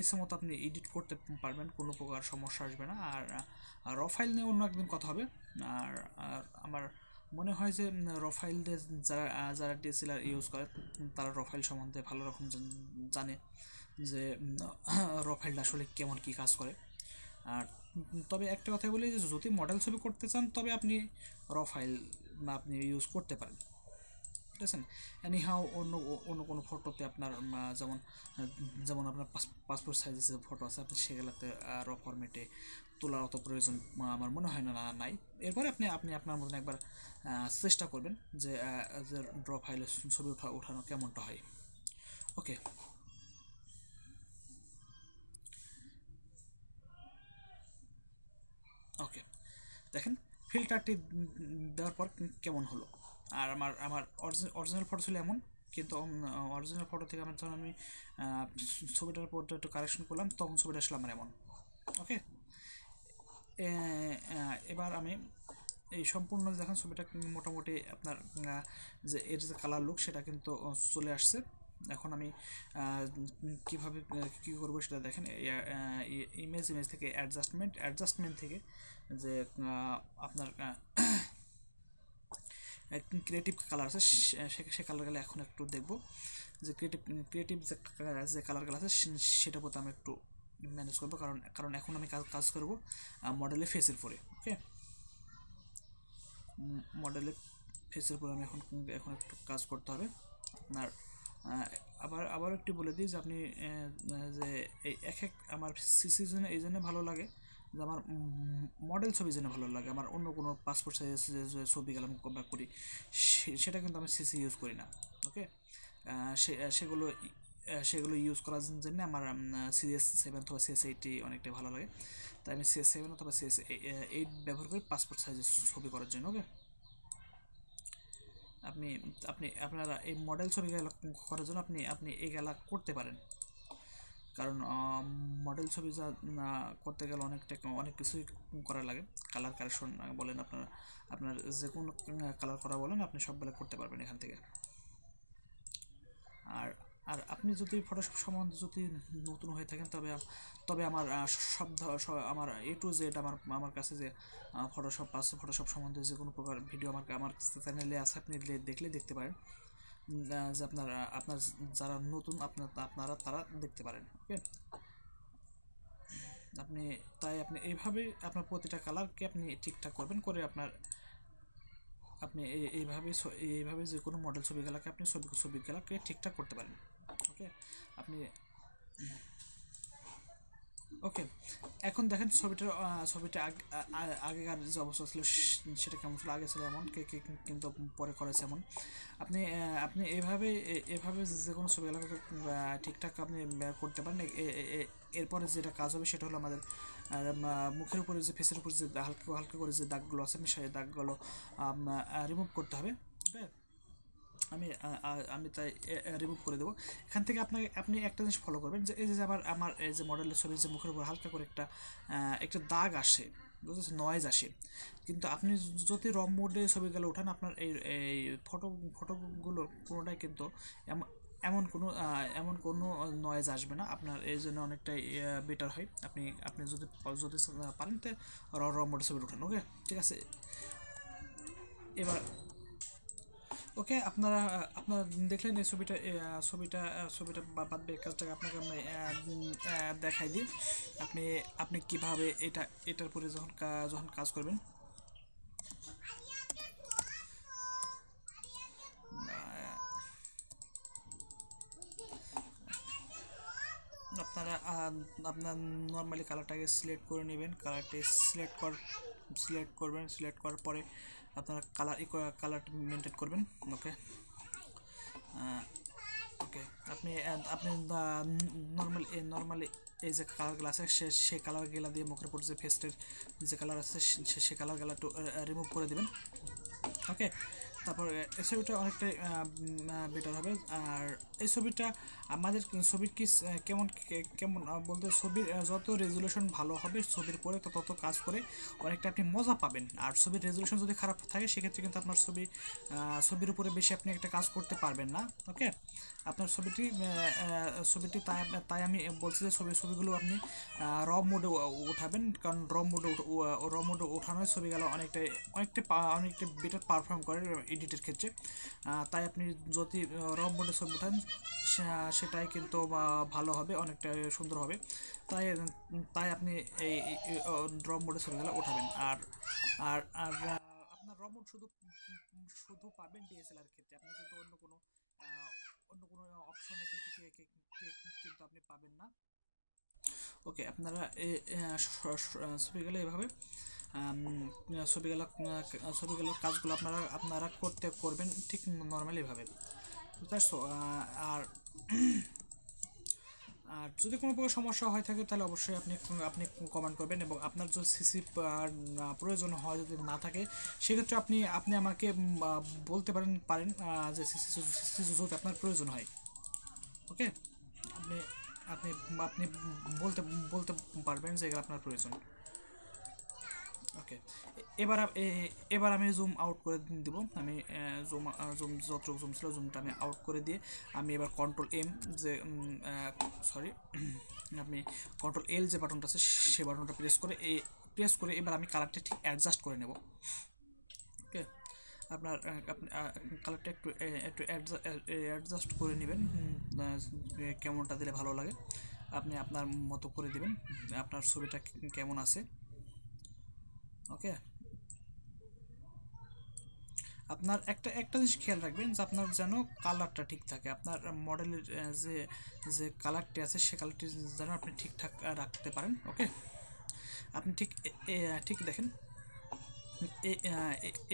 ইচ্ছে মতো আপনি এডিট করতে পারবেন, কোনো প্রকার সমস্যা আসবে না। আর ফাইল নিয়ে অন্য একদিন কথা হবে। আর আমার মনে হয় যে র ফাইল দিয়ে যারা যারা ডিএসএলআর ইউজ করে তারা র ফাইল সম্বন্ধে ভালো রকম জানে যে র ফাইলটা আসলে কেমন কী কাজ করে। আর তবে একটা কথা বলি যে যদি মডেল ছবি করতে চান তবে আপনি র ফাইল আপনি ইউজ করতে পারেন, ঠিক আছে। এনিহাও অন্য অন্য কোনো ফটোতে আপনার যেমন যেমন আপনার পাসপোর্ট সাইজের যে ফটো আছে আপনি সেগুলোতে র ফরম্যাটে তোলার অত প্রয়োজন আমার মনে হয় না নাই। এরপরে আপনি আপনি আপনার মতন একবার চেষ্টা করবেন যে ড্র ফাইলে ছবি ওঠানো কেমনটা হয়। ওকে, ওকে দেখেন ফিল্টারটি দেওয়ার পর কেমন হলো। আর আমার আমার অরিজিনাল ফটো ছিল এমন, কিন্তু অরিজিনাল ফটো থেকে আমার যখন আমি ছবিটার উপর একটু কারেকশন করলাম তখন ছবিটা আসলে আমার এমন। ওকে, এবার আমি এই সম্পূর্ণ দেখেন ছবিটা মোটামুটি আপনার যে এর যে কালার লুক সেটা কিন্তু চলে আসছে। এখন আমি কীভাবে কী করবো সেটা দেখেন। ইমেজ থেকে অ্যাডজাস্টমেন্ট থেকে যে আপনার ক্রিয়েটিভ কালার আছে সে কালারগুলো এখন একটু দেখব যে ক্রিয়েটিভ যে কালারগুলো আছে সেটার প্রতি আমি একটু ম্যানেজ করবো, কারণ এখন আমি কাজ করব মডেলের ফেসের পরে। ওকে, মডেলের ফেসের উপর আমি এখন একটু কাজ করতে হবে আপনার। আবার একটু বলে দিই যে আপনি যে এই এক আমার সিসি জন্য এই জন্য ভালো লাগে যে আমার মডেল ছবির জন্য ভালো লাগে। আমার অন্য কোনো পাসপোর্ট সাইজের যে ছবিগুলো আমি করি সেটা কিন্তু আমি সিসি ইউজ করি না। ওকে, সেগুলো ইউজ করার জন্য আমার CS7 অথবা CS8 অনেকটাই ভালো লাগে, তাই আমি CS7 অথবা CS8 ব্যবহার করি পাসপোর্ট সাইজের ছবি করার জন্য। ওকে, আপনি আপনি আপনারা এই মডেল ছবিগুলো করার জন্য আপনি এইগুলা করতে পারেন, কারণ মডেল ছবি যা করতে গেলে অনেক কিছুই করা লাগে। কালার কারেকশন বলেন, আপনার যে কোনো কালার করা বলেন আপনি সবগুলো করতে পারবেন এখান থেকে। আর আর আপনি যদি ফটোশপ সম্বন্ধে যদি নতুন হয়ে থাকেন তবে আমার আমার A to Z আমার কাছে যে ফটোশপ সম্বন্ধে যে কোনো প্রকার ভিডিও আমার চ্যানেলে আছে, আপনি দেখতে পারেন যে আপনার যারা নতুন আপনারা তারা দেখতে পারেন। ওকে, আপনি এইভাবে আপনার প্রতিটা কালারকে আপনি ঠিকঠাক করবেন করে আপনি এইভাবে যে কোনো মডেল ছবিগুলোকে আপনি ছবিগুলোকে ঠিকঠাক করতে পারেন। ওকে, আপনি ওকে এখন দেখেন ছবিটা আগেকার যে অবস্থা ছিল সেটা কেমন ছিল। আগে ছিল এমন কিন্তু পরে করেছে এমন। আপনি এভাবে যে কোনো ছবিগুলোকে ঠিকঠাক আপনি করতে পারেন। এরপরে যেটা কাজ হবে সেটা হলো আমাদের মুখের উপরে যে ফেসের উপরে যে হালকা হালকা করে যে দাগগুলো আছে সেই দাগগুলো রিমুভ করতে হবে। হ্যাঁ, আমি তাই রিমুভ করে দেবো। এখান থেকে আপনি একটা জিনিস ফলো করবেন যে এই যে আমার এই যে মডেলের ছবির যে মুখের উপর হালকা করে একটা দাগ আসে, বুঝেছেন, নয়েজ আসে, কিন্তু আপনি যদি রম মোডে ছবিগুলো ওঠান আপনার এই ফটোগুলো কোনোটাই কিন্তু এমন কোনো নয়েজ আসবে না। আপনার এই জন্য অনেকটাই বেটার হয়। আপনি যদি পারেন তো রম মোডে ছবি ওঠান। ওকে, ঠিক আছে। এবার ওকে, আপনারা দেখলেন এই ছবিটা বাদ কাজটাকে আপনাকে আমি দেখাই দিই। আপনি কিভাবে এটার পরে যখন কাজ করবেন আপনারা আপনার নর্মালি কালারটাকে সিলেক্ট করে নেবেন। কালারটি সিলেক্ট করবেন। সিলেক্ট করার পরে আপনারা কালারটি মেনটেন করবেন। ওকে, ওকে আপনি নর্মালি এই যে কালারগুলো আছে সেই কালারগুলো দিয়ে মুখের উপর যে ফেসটের যে কালার আছে সেই কালারগুলো একটু রিমুভ করে দেবেন। ওকে, তারপর এই ছবিটা অনেকটাই বেটার হবে। আর এই ছবিটা আমাদের ছবির কি কেমন কেমন বলতে ছবির যত রেজুলেশন ভালো হবে ছবির পরে তত কাজ করে অনেকটা আপনি মজা পাবেন। আর ছবির রেজুলেশন যদি খারাপ থাকে সেক্ষেত্রে কিন্তু আপনার ছবির উপরে বেশি আপনি একটা কাজ করতে পারবেন না। ওকে, আপনার ছবিটি তাই আমি বলছি যে ছবিগুলো আপনি র মোডে উঠাবেন, কারণ র মোডে ওঠানোর ছবিগুলো অনেকটা বেটার পারফর্ম করে এডিটের ক্ষেত্রে। তাই আপনি যদি র মোডে ছবি উঠান সেটাই কিন্তু ভালো হবে, অনেকটা সুন্দর হবে। তাই তাই আপনি এই র মোডে ছবিগুলো ওঠাবেন। আর আর আর আপনার র মোড শুধু পাবেন ডিএসএলআর ক্ষেত্রে, আপনি কিন্তু অন্য কোনো অপশনে কিন্তু আপনি পাবেন না। ওকে, আপনারা ছবিগুলো এভাবে ছবিগুলোর কাজগুলো আপনারা করবেন ঠিক নর্মালি এভাবে, বুঝতে পারছো? আর আর যদি কোনো প্রকার সমস্যা হয়ে থাকে তাহলে অবশ্যই আপনি কমেন্ট করবেন, এবং আপনার যদি সিসি প্রয়োজন হয়, যদি না থাকে সেক্ষেত্রে আপনি আমাকে বলতে পারেন যে সিসি যদি আপনার প্রয়োজন হয়। ওকে, আপনি আপনি আপনি বলতে বলতে পারবেন যে এগুলো আপনার প্রয়োজন। ওকে, এবার আমি জুম আউট করে দিব। আমি যতটুকু জুম ছিল জুমটা আমি আউট করে দিয়ে আমি এবার কন্ট্রোল এম যে সরি আপনি কন্ট্রোল এল যে বাটনটা আছে সেই বাটনটা প্রেস করে এবার আমি কালারটা ঠিক অ্যাডজাস্ট করে নেব। ওকে, আপনার কালারটা একটু অ্যাডজাস্ট করে নেবেন, কেমনটা দিলে ভালো লাগে আপনি আপনার মতো করে দিবেন, আপনার ছবিটা কেমন আছে। ওকে, আপনার একটা জিনিস খেয়াল রাখবেন যে আপনার যেন কালারটা ঠিক থাকে, আপনার মডেলের যে কালারটি আছে সে কালারটি যেন আপনি ঠিকঠাক রাখতে পারেন। ওকে, আপনি ঠিক দেখেন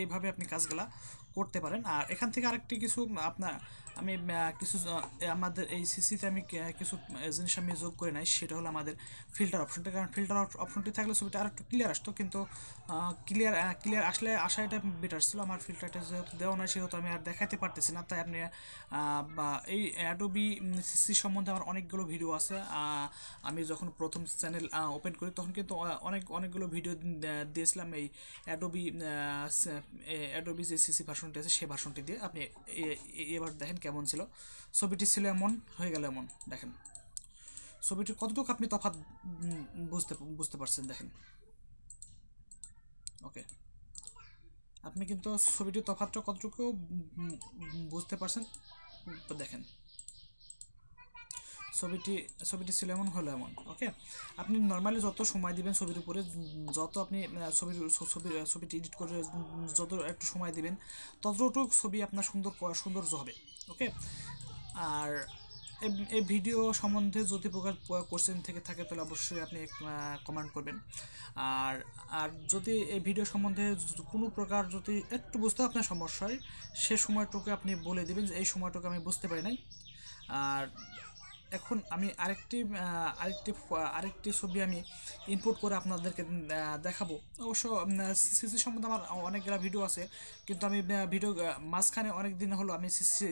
এইভাবে আপনি কাজগুলা করতে পারেন। আর এখান থেকে আরেকটি কিছু আমি কিছু আমাদের এই সিসিতে আমি কিছু জিনিস আমি যোগ করে নাই, সেটা হলো আমাদের ফিল্টার অপশনটা। কারণ ফিল্টার অপশনটি থাকলে ছবিটা আর একটু ক্লিয়ার আসতো, কিন্তু ক্লিয়ার আসা এটা বেটার ছিল। আমার ফিল্টারটা যেহেতু দেওয়া নয় সেহেতু আমি আর দেখাতে পারতেছি না। তাই আপনি বা এই অ্যাডোবি সিসি সম্বন্ধে আমার অনেকগুলো ভিডিও আছে। আমি যখন প্রথম চ্যানেল ওপেন করি তখন কিন্তু অনেকগুলো ভিডিও দিয়েছিলাম এই অ্যাডোবি যে সিসি ভার্সনটি আছে সেই ভার্সনটি দিয়ে। আপনি এবার দেখেন কেমন ছিল, ছবিটি ছিল এমন, হয়ে গেল এমন। দেখেন ছবিটির কতটুকু আপনি তফাৎ বুঝতে পারছেন, দেখেন। ওকে, আপনি কিন্তু ছবিটির তফাৎটা কতটুকু বুঝতে পারছেন, দেখেন ছবিটি ছিল এমন, হলো এমন। ওকে, আপনি নর্মালি যত সময় দিবেন ছবির উপরে, যত আপনি ছবিটি এডিট করে যত একটু সময় দিবেন ততটুকু ছবি আপনার সৌন্দর্য হবে। ওকে, আর এই ভিডিও সম্বন্ধে যদি প্রকার কোশ্চেন থেকে থাকে তাহলে অবশ্যই আপনি কমেন্ট করবেন। আর আর যদি এই ভিডিও সম্বন্ধে কোনো প্রকার যদি একটু বুঝতে আপনার সমস্যা হয় সে সময়টুকু আপনি বলে দেবেন যে এই সময়টুকু আমি বুঝতে পারি নাই। আর এখন আমি আরেকটি ছবি আমি ইনপুট করে আপনাদেরকে দেখাবো। অবশ্য সিসি সম্বন্ধে আমার অনেকগুলো ভিডিও আছে, কিন্তু আমি ভিডিও মাঝখানে অনেক দিন হলো আমি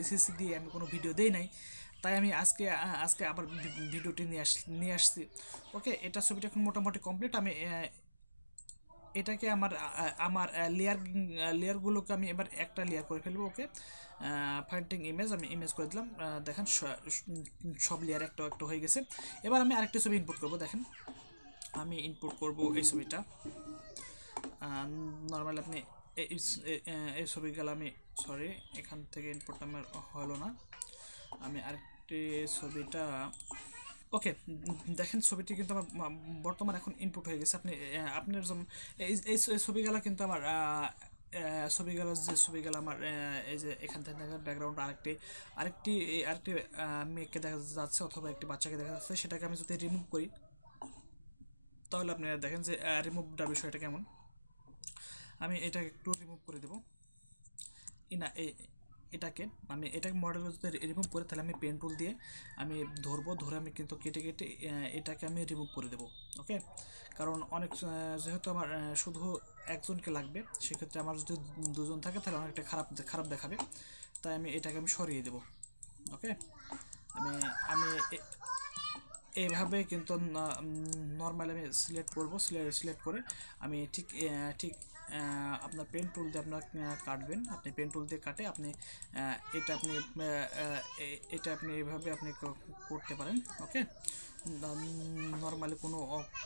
সিসি দিয়ে আমি কোনো ভিডিও দেই নাই। তাই আমি আজকে আবার ভিডিওটি নিয়ে আসছি। ওকে, এটা ছবিটা এখন মোটামুটি কমপ্লিট। আমি এটাকে আমার লেয়ারগুলোকে আমি এবার একটা লেয়ার করে ফেলবো। ওকে, ফাইন্ডিং ইমেজ আমি ইমেজ করে দিলাম। দেখেন সব লেয়ার একটা একটা হয়ে গেছে। এবার আমি আরেকটা ছবি ইনপুট করব। দেখেন আমি ইনপুট করব এই ছবিটা। নর্মালি আপনি এই ছবিগুলো আমি সরি এখান থেকে ইনপুট আমার হলো না, আমি আরেকটি ছবিটা। ওকে, দেখেন ছবিটি কিন্তু আমার বর্তমান এখন ইনপুট হয়ে গেছে। আপনার যেমন এই ছবিগুলো কিন্তু আমার ছবিগুলো আমার এই যে এখান থেকে ব্যাকগ্রাউন্ড আরেকটি মেয়েকে দেখা যাচ্ছে অথবা একটি বাচ্চাকে দেখা যাচ্ছে, সেটাকে আমি যদি রিমুভ করি তাহলে আপনারা দেখেন যে রিমুভটা বিষয়টা কেমন। আমি এটাকে একটু রিমুভ করে দেবো। এটাকে মডেল যদি রিমুভ করে তাহলে আমি পেন টুল দিয়ে আমি ধরে আমি কিন্তু কেটে এটাকে আমি রিমুভ করে দেবো। ওকে, কারণ যেহেতু আমার শুধু একজনকে লাগবে, সেক্ষেত্রে আমার যদি দুজন থাকে তাহলে অনেকটা খারাপ দেখাবে, তাই আমি এটাকে সরিয়ে দেব। ওকে, আমি আমি এইভাবে কিন্তু নর্মালি আমি সিলেক্ট করব, সিলেক্ট করে আমি ঠিক ঠিক আপনার পেন টুল দিয়ে আপনার কাটবেন, আপনি পেন টুল দিয়ে কাটে আপনি এটা আপনি এটা আপনি এইভাবে আপনি করতে পারেন। ওকে, নর্মালি কোনো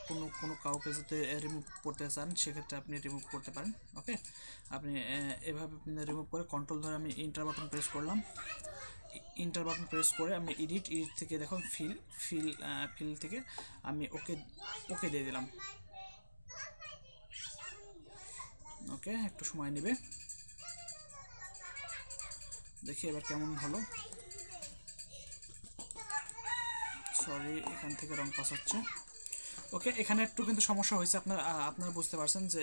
কোনো কোনো কাউকে যদি রিমুভ করতে চান সেক্ষেত্রে আপনি রিমুভ করতে পারেন। ওকে, আপনি এভাবে রিমুভ করে কন্ট্রোল ধরে আমি এন্টার বাটন প্রেস করলাম, এন্টার বাটন প্রেস করে আমি এডিট থেকে দেখুন ফিল থেকে আমি ওকে দিয়ে দিলাম। ওকে, একটু সময় নেবে, দেখি এবার কেমন হলো। সরি, এখান থেকে রং পাস হচ্ছে। ওকে, এখানে একটু কিন্তু সমস্যা হয়েছে, আপনারা বুঝতে পারছেন যে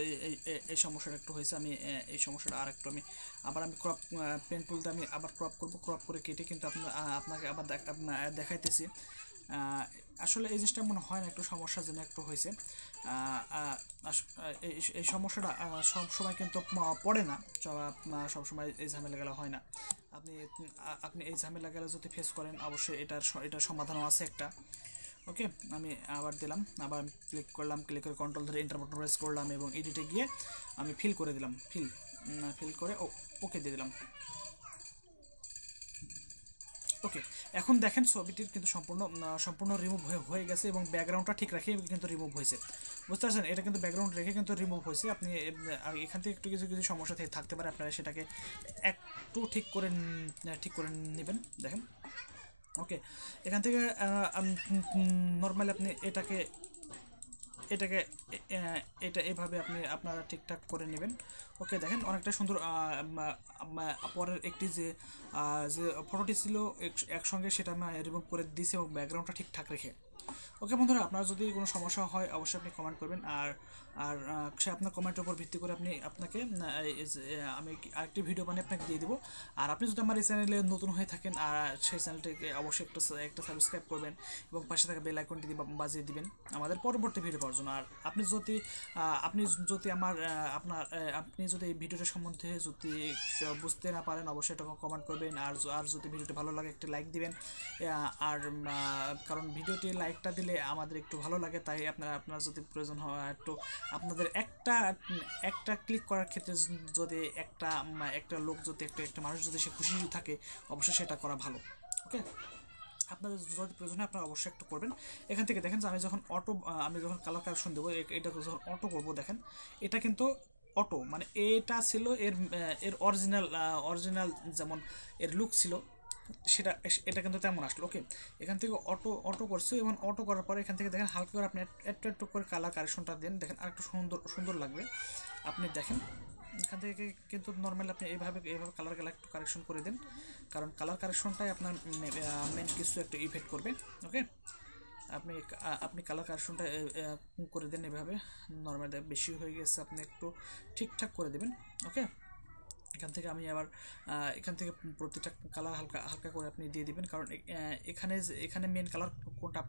এই সমস্যাটা একটু হয়েছে। আমি এই সমস্যাটা আর একটু আমি ক্রপ পেন টুলতে আমি আবার ক্রপ করে কেটে কিন্তু আপনাকে আবার দেখাইতেছি। আসলে এই জিনিসটা মনে হয় না, একটু সমস্যা যেন একটু হয়েছে। এই সমস্যাটা সব সময় কিন্তু পড়ে না, সব সময় এই ঝামেলা গেলা হয় না। আপনি এই ঝামেলা গেলে যদি ফেস করেন অবশ্যই এটার সমাধানও আছে একটা। ওকে, আমি আবার দিলাম, আবার ক্লিক করলাম, ক্লিক করে কন্ট্রোল ধরে এন্টার বাটন প্রেস করলাম এবং এডিটে গিয়ে আমি ফিল করে দিলাম, ফিল করে ওকে দিয়ে দিলাম। ওকে, এখন দেখেন ছবিটির কিন্তু সম্পূর্ণ রিমুভ হয়ে গেছে এবং ব্যাকগ্রাউন্ডটা ঠিক রেখে কিন্তু রিমুভ হয়েছে। বুঝতে পারছেন, এটা কিন্তু ব্যাকগ্রাউন্ড রেখে কিন্তু রিমুভ হয়েছে। আপনি এখান থেকে একটু কিছু সমস্যা থাকতে পারে, আপনারা সেটাকে একটু ঠিক করে নেবেন। দেখেন, ওকে, এখান থেকে নর্মালি আপনি এটা এভাবে আপনারা ঠিকঠাক করে নেবেন। ওকে, দেখেন অনেকটা সুন্দর। পরের একটি যে ফটোটি ছিল একসঙ্গে সেটা আমি রিমুভ করে দিয়েছি এবং ব্যাকগ্রাউন্ডটা ঠিকঠাক রেখে। ওকে বন্ধুরা, আপনার যদি কোনো সমস্যা হয় অবশ্যই আপনি কমেন্ট করবেন, আর সে আপনার কমেন্টের উপর ভিত্তি করে আপনাকে আমি আরেকটি ভিডিও বানিয়ে আপনাকে দিয়ে দেবো। আর আপনি যদি আমার এই চ্যানেলে নতুন হয়ে থাকেন আর সেই চ্যানেলটিকে অবশ্যই একটা সাবস্ক্রাইব করবেন এবং পাশে থাকা বেল আইকনটি বাজিয়ে দিবেন আমাদের পরবর্তী ভিডিও পাওয়ার জন্য। আর আপনি যদি আপনি যদি এই ভিডিওটা সম্বন্ধে যদি বুঝতে না পারেন অবশ্যই এটা কমেন্ট করবেন। আর যদি ভিডিওটি ভালো লাগে একটি লাইক দিবেন। আর কারণ ভিডিওটি লাইকটা দিলে আমাদের একটু ভালো লাগে, তাই আপনার যদি প্রয়োজন হয় একটু আপনাদের একটা ক্লিক করার ক্ষেত্রে যদি একটা লোক যদি একটা মানুষ যদি সে খুশি থাকে অবশ্যই সেটা করা ভালো। ওকে, আপনাদের যদি প্রয়োজন হয় আপনারা অবশ্যই একটু করবেন। এখান থেকে দেখেন যে আমি যখন কালার কারেকশন দেবো, এটা যখন অটো করবো, দেখেন এটা কিন্তু অটো, মানে এটা ছিল এর অরিজিনাল যেমন এর লুক ছিল এটা কিন্তু তেমন আসলো। ওকে, এখান থেকে অটো করছে এবং অটো করার পরে এখান থেকে দেখেন হালকা করে আপনি একটু করে কালার কারেকশনটা দেন, দেখেন আরেকটু সুন্দর লাগবে। আপনি দেখেন এখান থেকে কিন্তু নর্মালি আপনি এইভাবে কালার একটু কারেকশন করে দেন, কারণ কালার কারেকশনটাই আপনার মেন কিছু একটা ইফেক্ট করবে। ওকে, আপনি কালার কারেকশনটা করে দেন এভাবে। নর্মালি বেশি হয়ে গেছে আপনি একটু ঠিকঠাক করে দেবেন। ওকে, এখান থেকে আমি আবার এখান থেকে প্রত্যেকটা কালার হালকা করে আপনি দিয়ে দিবেন, কারণ এখানে মেন কালার কোনটা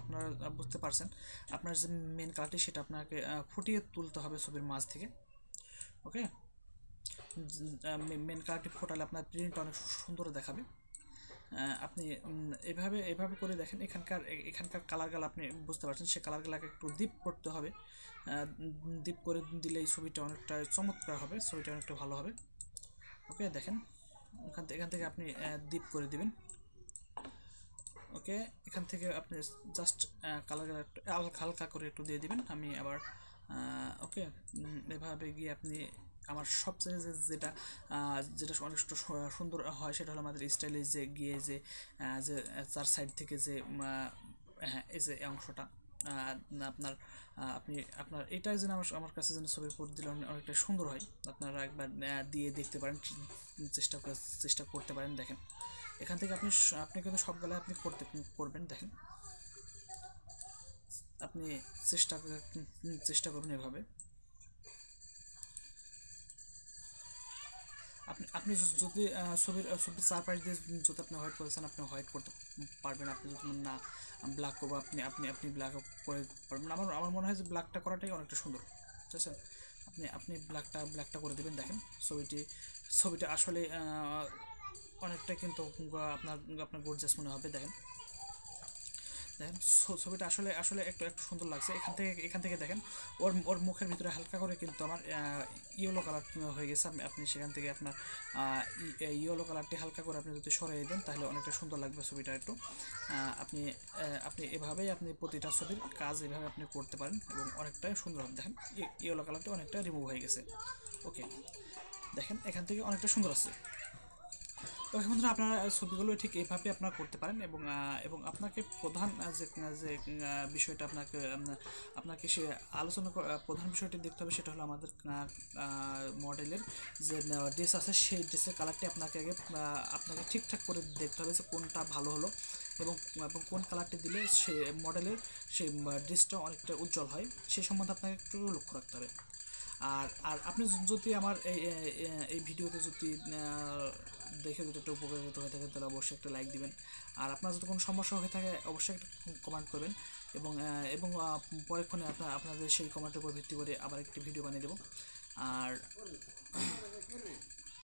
আপনারা বুঝতে পারছেন। আপনার যে মেন কালারটি সেটা আপনাকে ফুটিয়ে তুলতে হবে ছবির মাঝ থেকে। ওকে, মেন কালারটি ফোটালে আপনার প্রিন্ট অনেক সুন্দর দেখাবে। আপনি এভাবে করে দেখেন এখানকার কালারগুলো আপনি বুঝতে পারছেন, সে কালারগুলোকে একটু ডিপ করতে হবে। ডিপ করে দিলে এই ছবিটা অনেকটা চমৎকার হবে, ছবিটা অনেকটা ভালো হবে। ওকে, দেখেন এখান থেকে আপনি ডিপ করে দিবেন। ওকে, এখান থেকে আপনি জাস্ট কালারগুলো একটু হালকা করে একটু দিয়ে দিবেন। আমি আবার ওকে, এভাবে গিয়ে আপনি আমার সবচেয়ে যেটা অনেক সুন্দর হয় সেটা হলো আমাদের স্টাইলে যে গিয়ে যে চার সাইড থেকে যে হ্যাঁ এই যে অংশটা আপনার এটাই যেন আমার কাছে যেন ছবির উপর দিলে অনেকটা সুন্দর হয়। আপনারা একবার দিয়ে দেখতে পারেন, চেষ্টা করতে পারেন। দেখেন এখান থেকে আপনি কিন্তু সবগুলো আপনি করবেন। দেখেন আপনি চেষ্টা করবেন এভাবে। আপনি যদি ছবির চারপাশ দিয়ে যদি আপনি হোয়াইট করেছেন আপনি হোয়াইট করতে পারবেন। আপনি যদি না ব্ল্যাক করবো আপনি ব্ল্যাক করে পারবেন। আমার মনে হয় যে ব্ল্যাকটা করাটাই অনেকটা সুন্দর, বুঝছেন। আপনি ব্ল্যাকটা করে দেবেন। দেখেন ছবিটা আসলে অনেকটা কিন্তু আপনার আপনার গর্জিয়াস মনে হবে। দেখেন ছবিটা আসলে আসলে একটু একটু সুন্দর লাগছে। এখান থেকে দেখেন ওর মুখের ভিতরে হালকা করে কিন্তু আমার ইয়েলো কালার হয়ে গেছে। আপনি সেখান থেকে আপনার ইয়েলো কালারটি হালকা করে আপনি যদি সরিয়ে দেন তাহলে অনেকটা সুন্দর লাগবে ছবিটা একটু। আপনি আপনি এভাবেই আপনি প্রতিটা ছবির কাজ এভাবে আপনি করতে পারেন এবং অনেকটাই সুন্দর হবে। দেখেন ইয়েলো কালারটি অনেকটা রিমুভ হয়ে গেছে। ওকে, দেখেন এখান থেকে অনেকটা সুন্দর আছে। ওকে বন্ধুরা, আপনারা ছবিগুলো ঠিক এইভাবে আপনারা করতে পারেন এবং এবং আপনাকে প্রধান যে যে বিষয়টা আপনাকে সে প্রধান বিষয়টি দেখতে হবে, সেটা হলো আমাদের মডেলের যে ড্রেস আছে সেই ড্রেসের কালারটি আপনাকে আগে আপনাকে ঠিকঠাক করে দেখতে হবে যে কোনটা ভালো হলো এবং এবং কোন কালারটি দিলে সে মডেলের সেই ড্রেসটা অনেকটা উজ্জ্বল হয়, সেই সম্বন্ধে আপনাকে একটু লক্ষ্য রাখতে হবে। আর আর আপনি যদি আমার এই ভিডিওতে যদি দেখে যদি একটু উপকারিত হয়ে থাকে তাহলে অবশ্যই একটা লাইক দিবেন। আর আপনার যদি কোনো সমস্যা হয়ে থাকে অবশ্যই একটা কমেন্ট করবেন এবং এবং পরেক্ষণে আপনাদের সেই কমেন্টের উপর ভিত্তি করে আবার একটি ভিডিও বানিয়ে দেবো। আর